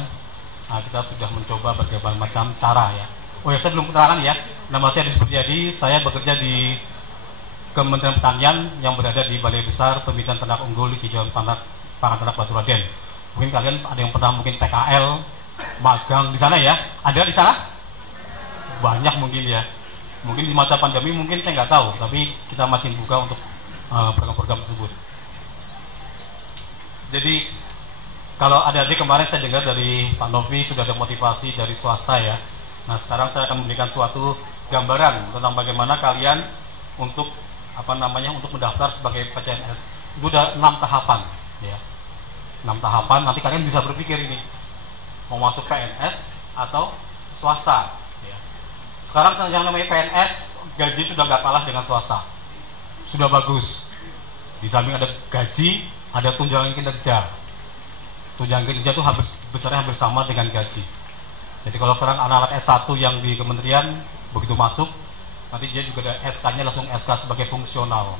kita sudah mencoba berbagai macam cara ya. Oh ya, saya belum kenalan ya. Nama saya Adi Supriyadi, saya bekerja di Kementerian Pertanian yang berada di Balai Besar Pembinaan Ternak Unggul di Kejauhan Pangan Ternak Batu Raden. Mungkin kalian ada yang pernah mungkin PKL, magang di sana ya. Ada di sana? Banyak mungkin ya. Mungkin di masa pandemi mungkin saya nggak tahu, tapi kita masih buka untuk program-program tersebut. Jadi kalau ada kemarin saya dengar dari Pak Novi sudah ada motivasi dari swasta ya. Nah sekarang saya akan memberikan suatu gambaran tentang bagaimana kalian untuk untuk mendaftar sebagai PCNS. Itu ada 6 tahapan ya. 6 tahapan, nanti kalian bisa berpikir ini mau masuk PNS atau swasta ya. Sekarang yang namanya PNS gaji sudah nggak kalah dengan swasta, sudah bagus. Di samping ada gaji, ada tunjangan kinerja. Tunjangan kinerja itu besarnya hampir sama dengan gaji. Jadi kalau sekarang anak-anak S1 yang di kementerian begitu masuk, nanti dia juga ada SK-nya langsung SK sebagai fungsional.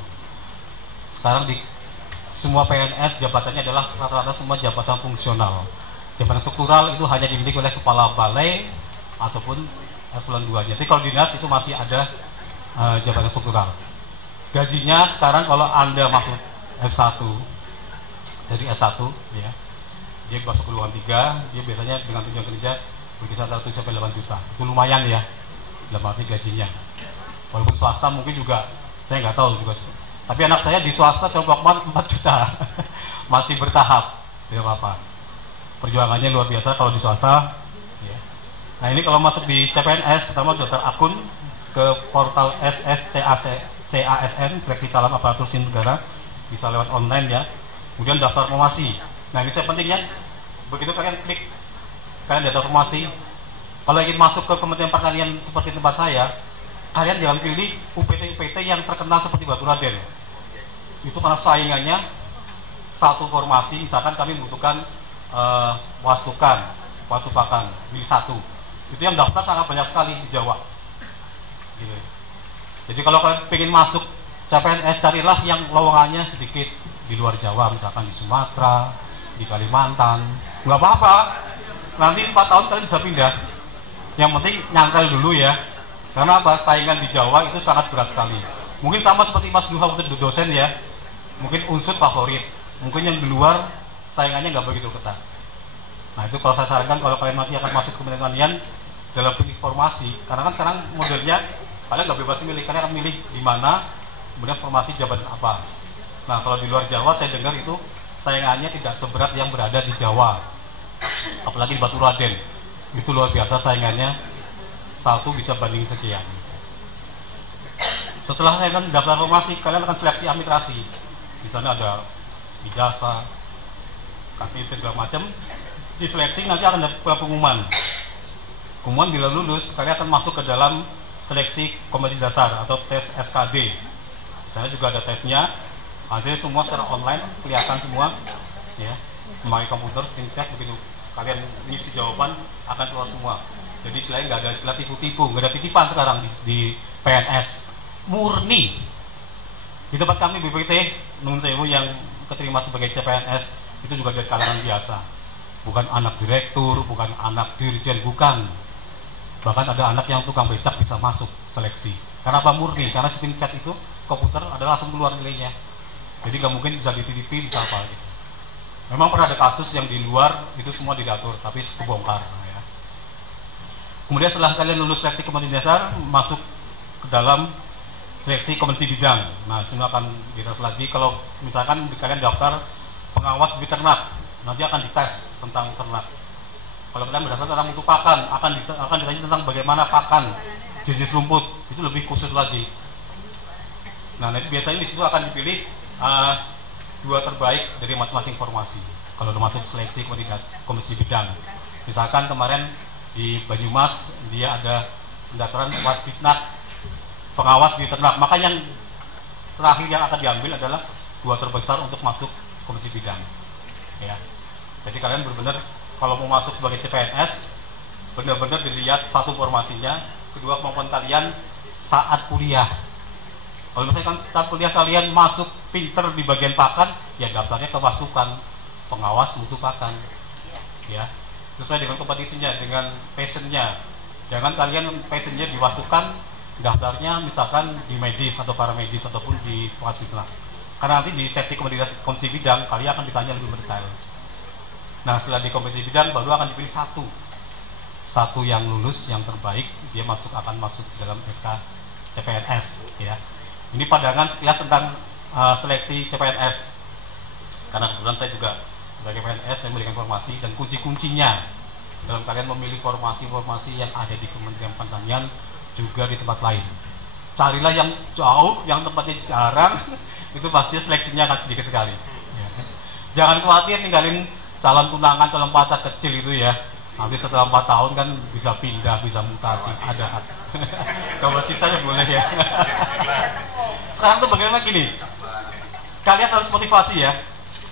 Sekarang di semua PNS jabatannya adalah rata-rata semua jabatan fungsional. Jabatan struktural itu hanya dimiliki oleh kepala balai ataupun eselon 2-nya. Jadi kalau dinas itu masih ada jabatan struktural. Gajinya sekarang kalau Anda masuk S1, dari S1 ya, dia masuk ke golongan 3, dia biasanya dengan tunjangan kerja berkisar 7 sampai 8 juta. Itu lumayan ya, dalam arti gajinya. Walaupun swasta mungkin juga saya nggak tahu juga. Tapi anak saya di swasta coba kemarin 4 juta. Masih bertahap, tidak apa-apa. Perjuangannya luar biasa kalau di swasta ya. Nah ini kalau masuk di CPNS, pertama daftar akun, ke portal CASN seleksi calon aparatur sipil negara, bisa lewat online ya. Kemudian daftar formasi. Nah ini saya pentingnya, begitu kalian klik, kalian daftar formasi. Kalau ingin masuk ke Kementerian Pertanian seperti tempat saya, kalian jangan pilih UPT yang terkenal seperti Batu Raden. Itu karena saingannya satu formasi, misalkan kami membutuhkan wastupakan milik satu, itu yang daftar sangat banyak sekali di Jawa gitu. Jadi kalau kalian pengen masuk CPNS, carilah yang lowongannya sedikit di luar Jawa, misalkan di Sumatera, di Kalimantan, nggak apa-apa, nanti 4 tahun kalian bisa pindah, yang penting nyangkal dulu ya, karena apa, saingan di Jawa itu sangat berat sekali. Mungkin sama seperti Mas Duha waktu dosen ya, mungkin unsur favorit, mungkin yang di luar saingannya nggak begitu ketat. Nah itu kalau saya sarankan, kalau kalian nanti akan masuk ke Kementerian Pertanian dalam pilih formasi, karena kan sekarang modelnya kalian nggak bebas milih, kalian akan milih di mana, kemudian formasi jabatan apa. Nah kalau di luar Jawa saya dengar itu saingannya tidak seberat yang berada di Jawa, apalagi di Batu Raden, itu luar biasa saingannya, satu bisa banding sekian. Setelah saya kan daftar formasi, kalian akan seleksi administrasi. Di sana ada ijazah, KTP segala macam. Di seleksi nanti akan ada pengumuman. Pengumuman bila lulus, kalian akan masuk ke dalam seleksi kompetensi dasar atau tes SKD. Di sana juga ada tesnya. Hasil semua secara online kelihatan semua, ya. Memakai komputer, screen check, begitu kalian ngisi jawaban akan keluar semua. Jadi selain nggak ada istilah tipu-tipu, nggak ada titipan sekarang di PNS, murni. Di tempat kami BPT Nun Sewu yang keterima sebagai CPNS itu juga dari kalangan biasa. Bukan anak direktur, bukan anak dirjen, bukan. Bahkan ada anak yang tukang becak bisa masuk seleksi. Karena apa? Murni, karena sistem chat itu komputer adalah langsung keluar nilainya. Jadi nggak mungkin bisa dititipi, bisa apa gitu. Memang pernah ada kasus yang di luar itu semua diatur, tapi kebongkar. Ya. Kemudian setelah kalian lulus seleksi kompetensi dasar, masuk ke dalam seleksi kompetensi bidang. Nah, semua akan dites lagi. Kalau misalkan kalian daftar pengawas beternak, nanti akan dites tentang ternak. Kalau kalian berdasar tentang mutu pakan, akan ditanya tentang bagaimana pakan, jenis rumput, itu lebih khusus lagi. Nah, nanti biasanya di situ akan dipilih 2 terbaik dari masing-masing formasi. Kalau udah masuk seleksi komisi bidang, misalkan kemarin di Banyumas dia ada pendaftaran pengawas di ternak, maka yang terakhir yang akan diambil adalah 2 terbesar untuk masuk komisi bidang. Ya. Jadi kalian benar-benar kalau mau masuk sebagai CPNS benar-benar dilihat satu formasinya, kedua kemampuan kalian saat kuliah. Kalau misalkan saat kuliah kalian masuk pinter di bagian pakan, ya daftarnya ke Wastukan, pengawas mutu pakan. Ya. Sesuai dengan kompetisinya, dengan passionnya. Jangan kalian passionnya di Wastukan, daftarnya misalkan di medis atau paramedis ataupun di pengawas beternak. Karena nanti di seksi kompetensi bidang kalian akan ditanya lebih mendetail. Nah setelah di kompetensi bidang baru akan dipilih satu yang lulus yang terbaik, dia akan masuk dalam SK CPNS. Ya. Ini pandangan sekilas tentang seleksi CPNS. Karena kebetulan saya juga sebagai PNS saya memberikan informasi dan kunci-kuncinya dalam kalian memilih formasi-formasi yang ada di Kementerian Pertanian juga di tempat lain. Carilah yang jauh, yang tempatnya jarang, itu pasti seleksinya akan sedikit sekali. Ya. Jangan khawatir ninggalin calon tunangan, calon pacar kecil itu ya. Nanti setelah 4 tahun kan bisa pindah, bisa mutasi, ada. Kalau sisanya boleh ya. Sekarang tuh bagaimana gini, kalian harus motivasi ya.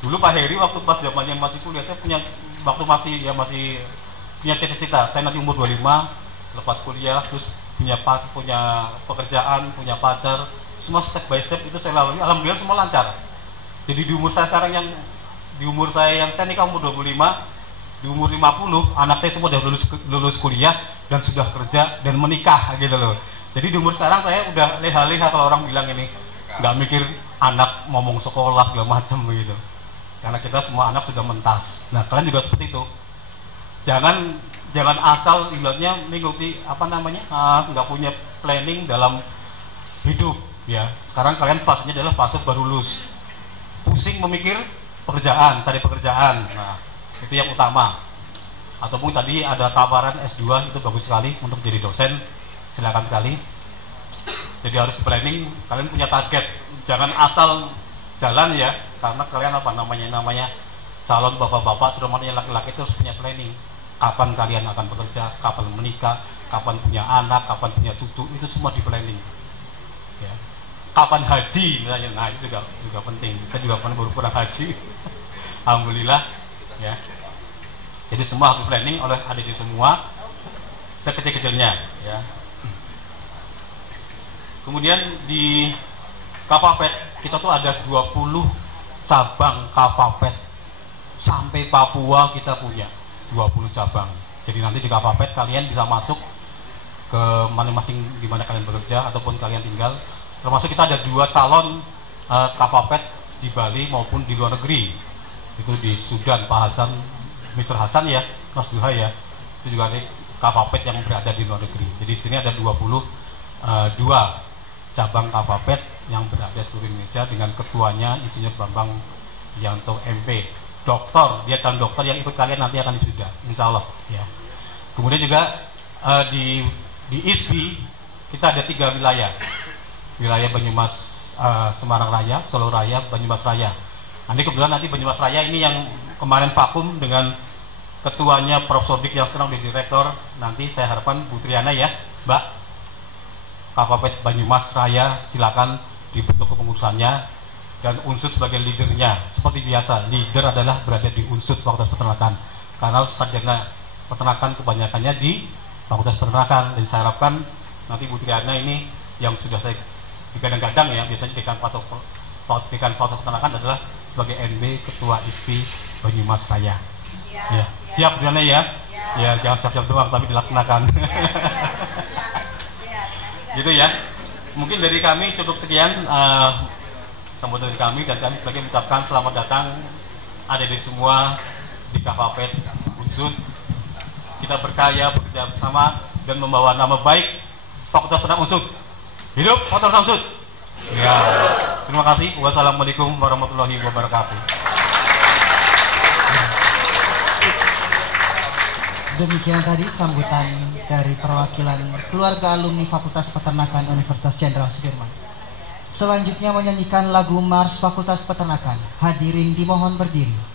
Dulu Pak Heri waktu pas zamannya masih kuliah, saya punya waktu masih punya cita-cita. Saya nanti umur 25 lepas kuliah, terus punya pekerjaan, punya pacar, semua step by step itu saya lalui. Alhamdulillah semua lancar. Jadi di umur saya sekarang yang saya nikah umur 25, di umur 50 anak saya semua udah lulus kuliah dan sudah kerja dan menikah gitu loh. Jadi di umur sekarang saya udah leha-leha kalau orang bilang ini nggak mikir anak ngomong sekolah segala macam begitu. Karena kita semua anak sudah mentas. Nah kalian juga seperti itu. Jangan asal ibaratnya mengikuti nggak punya planning dalam hidup ya. Sekarang kalian fasenya adalah fase baru lulus, pusing memikir pekerjaan, cari pekerjaan. Nah itu yang utama. Ataupun tadi ada tawaran S2, itu bagus sekali untuk jadi dosen, silakan sekali. Jadi harus planning, kalian punya target, jangan asal jalan ya, karena kalian namanya calon bapak-bapak, terutamanya laki-laki itu harus punya planning. Kapan kalian akan bekerja, kapan menikah, kapan punya anak, kapan punya cucu, itu semua di planning. Ya. Kapan haji misalnya, nah itu juga penting. Saya juga pernah baru pulang haji, alhamdulillah. Ya. Jadi semua harus planning oleh adik semua, sekecil-kecilnya. Ya. Kemudian di Kavapet kita tuh ada 20 cabang Kavapet, sampai Papua kita punya 20 cabang. Jadi nanti di Kavapet kalian bisa masuk ke masing-masing di mana kalian bekerja ataupun kalian tinggal. Termasuk kita ada 2 calon Kavapet di Bali maupun di luar negeri. Itu di Sudan, Pak Hasan, Mr. Hasan ya, Mas Duha ya. Itu juga ada Kavapet yang berada di luar negeri. Jadi di sini ada 22 cabang Kavapet yang berada di seluruh Indonesia dengan ketuanya Insinyur Bambang Yanto MP, dokter, dia calon dokter yang ikut kalian nanti akan wisuda, insya Allah ya. Kemudian juga di ISPI kita ada 3 wilayah Banyumas, Semarang Raya, Solo Raya, Banyumas Raya. Nanti kebetulan nanti Banyumas Raya ini yang kemarin vakum dengan ketuanya Prof. Sodik yang sekarang menjadi direktur. Nanti saya harapkan Bu Triana ya, Mbak, Kavapet Banyumas Raya silakan dibentuk kepengurusannya dan Unsud sebagai leadernya. Seperti biasa, leader adalah berada di Unsud Fakultas Peternakan karena sarjana peternakan kebanyakannya di Fakultas Peternakan. Dan saya harapkan nanti Bu Triana ini yang sudah saya digadang-gadang ya, biasanya dekan Fakultas Peternakan adalah sebagai NB Ketua ISPI Banyumas Raya. Ya. Siap Bu Triana ya? Ya, jangan siap-siap doang tapi dilaksanakan. Gitu ya, mungkin dari kami cukup sekian sambutan dari kami, dan kami lagi mengucapkan selamat datang adik-adik semua di Kavapet Unsud. Kita berkarya, bekerja bersama dan membawa nama baik Fakultas Peternakan Unsud. Hidup Fakultas Unsud. Ya, terima kasih. Wassalamualaikum warahmatullahi wabarakatuh. Demikian tadi sambutan dari perwakilan keluarga alumni Fakultas Peternakan Universitas Jenderal Sudirman. Selanjutnya menyanyikan lagu Mars Fakultas Peternakan. Hadirin dimohon berdiri.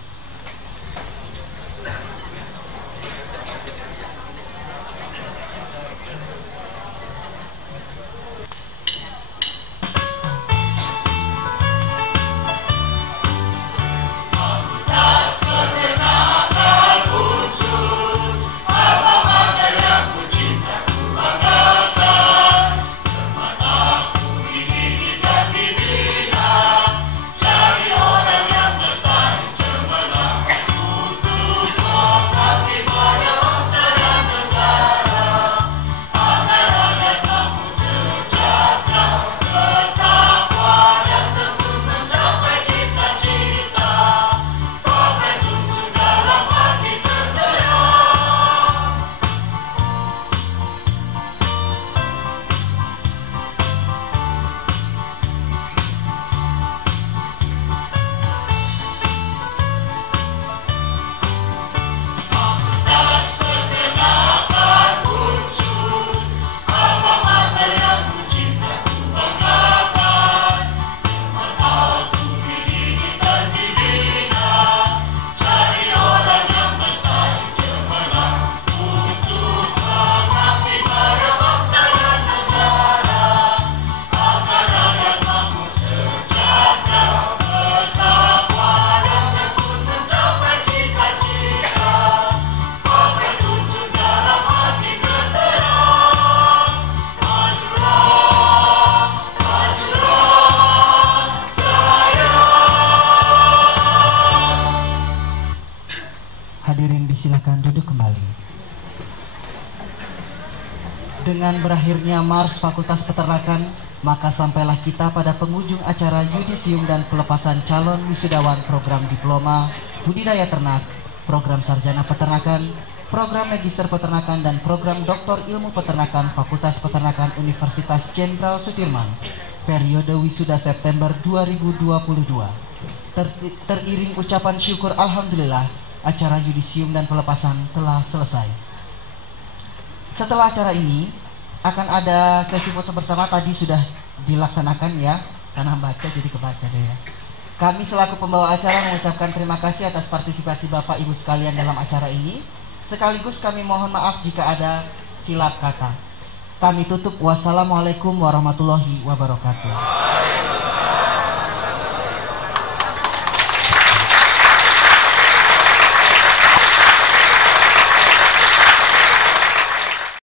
Silakan duduk kembali. Dengan berakhirnya Mars Fakultas Peternakan, maka sampailah kita pada penghujung acara yudisium dan pelepasan calon wisudawan program diploma budidaya ternak, program sarjana peternakan, program magister peternakan, dan program doktor ilmu peternakan Fakultas Peternakan Universitas Jenderal Sudirman periode wisuda September 2022. Teriring ucapan syukur alhamdulillah, acara yudisium dan pelepasan telah selesai. Setelah acara ini, akan ada sesi foto bersama, tadi sudah dilaksanakan ya, karena baca jadi kebaca deh ya. Kami selaku pembawa acara mengucapkan terima kasih atas partisipasi Bapak Ibu sekalian dalam acara ini. Sekaligus kami mohon maaf jika ada silap kata. Kami tutup. Wassalamualaikum warahmatullahi wabarakatuh.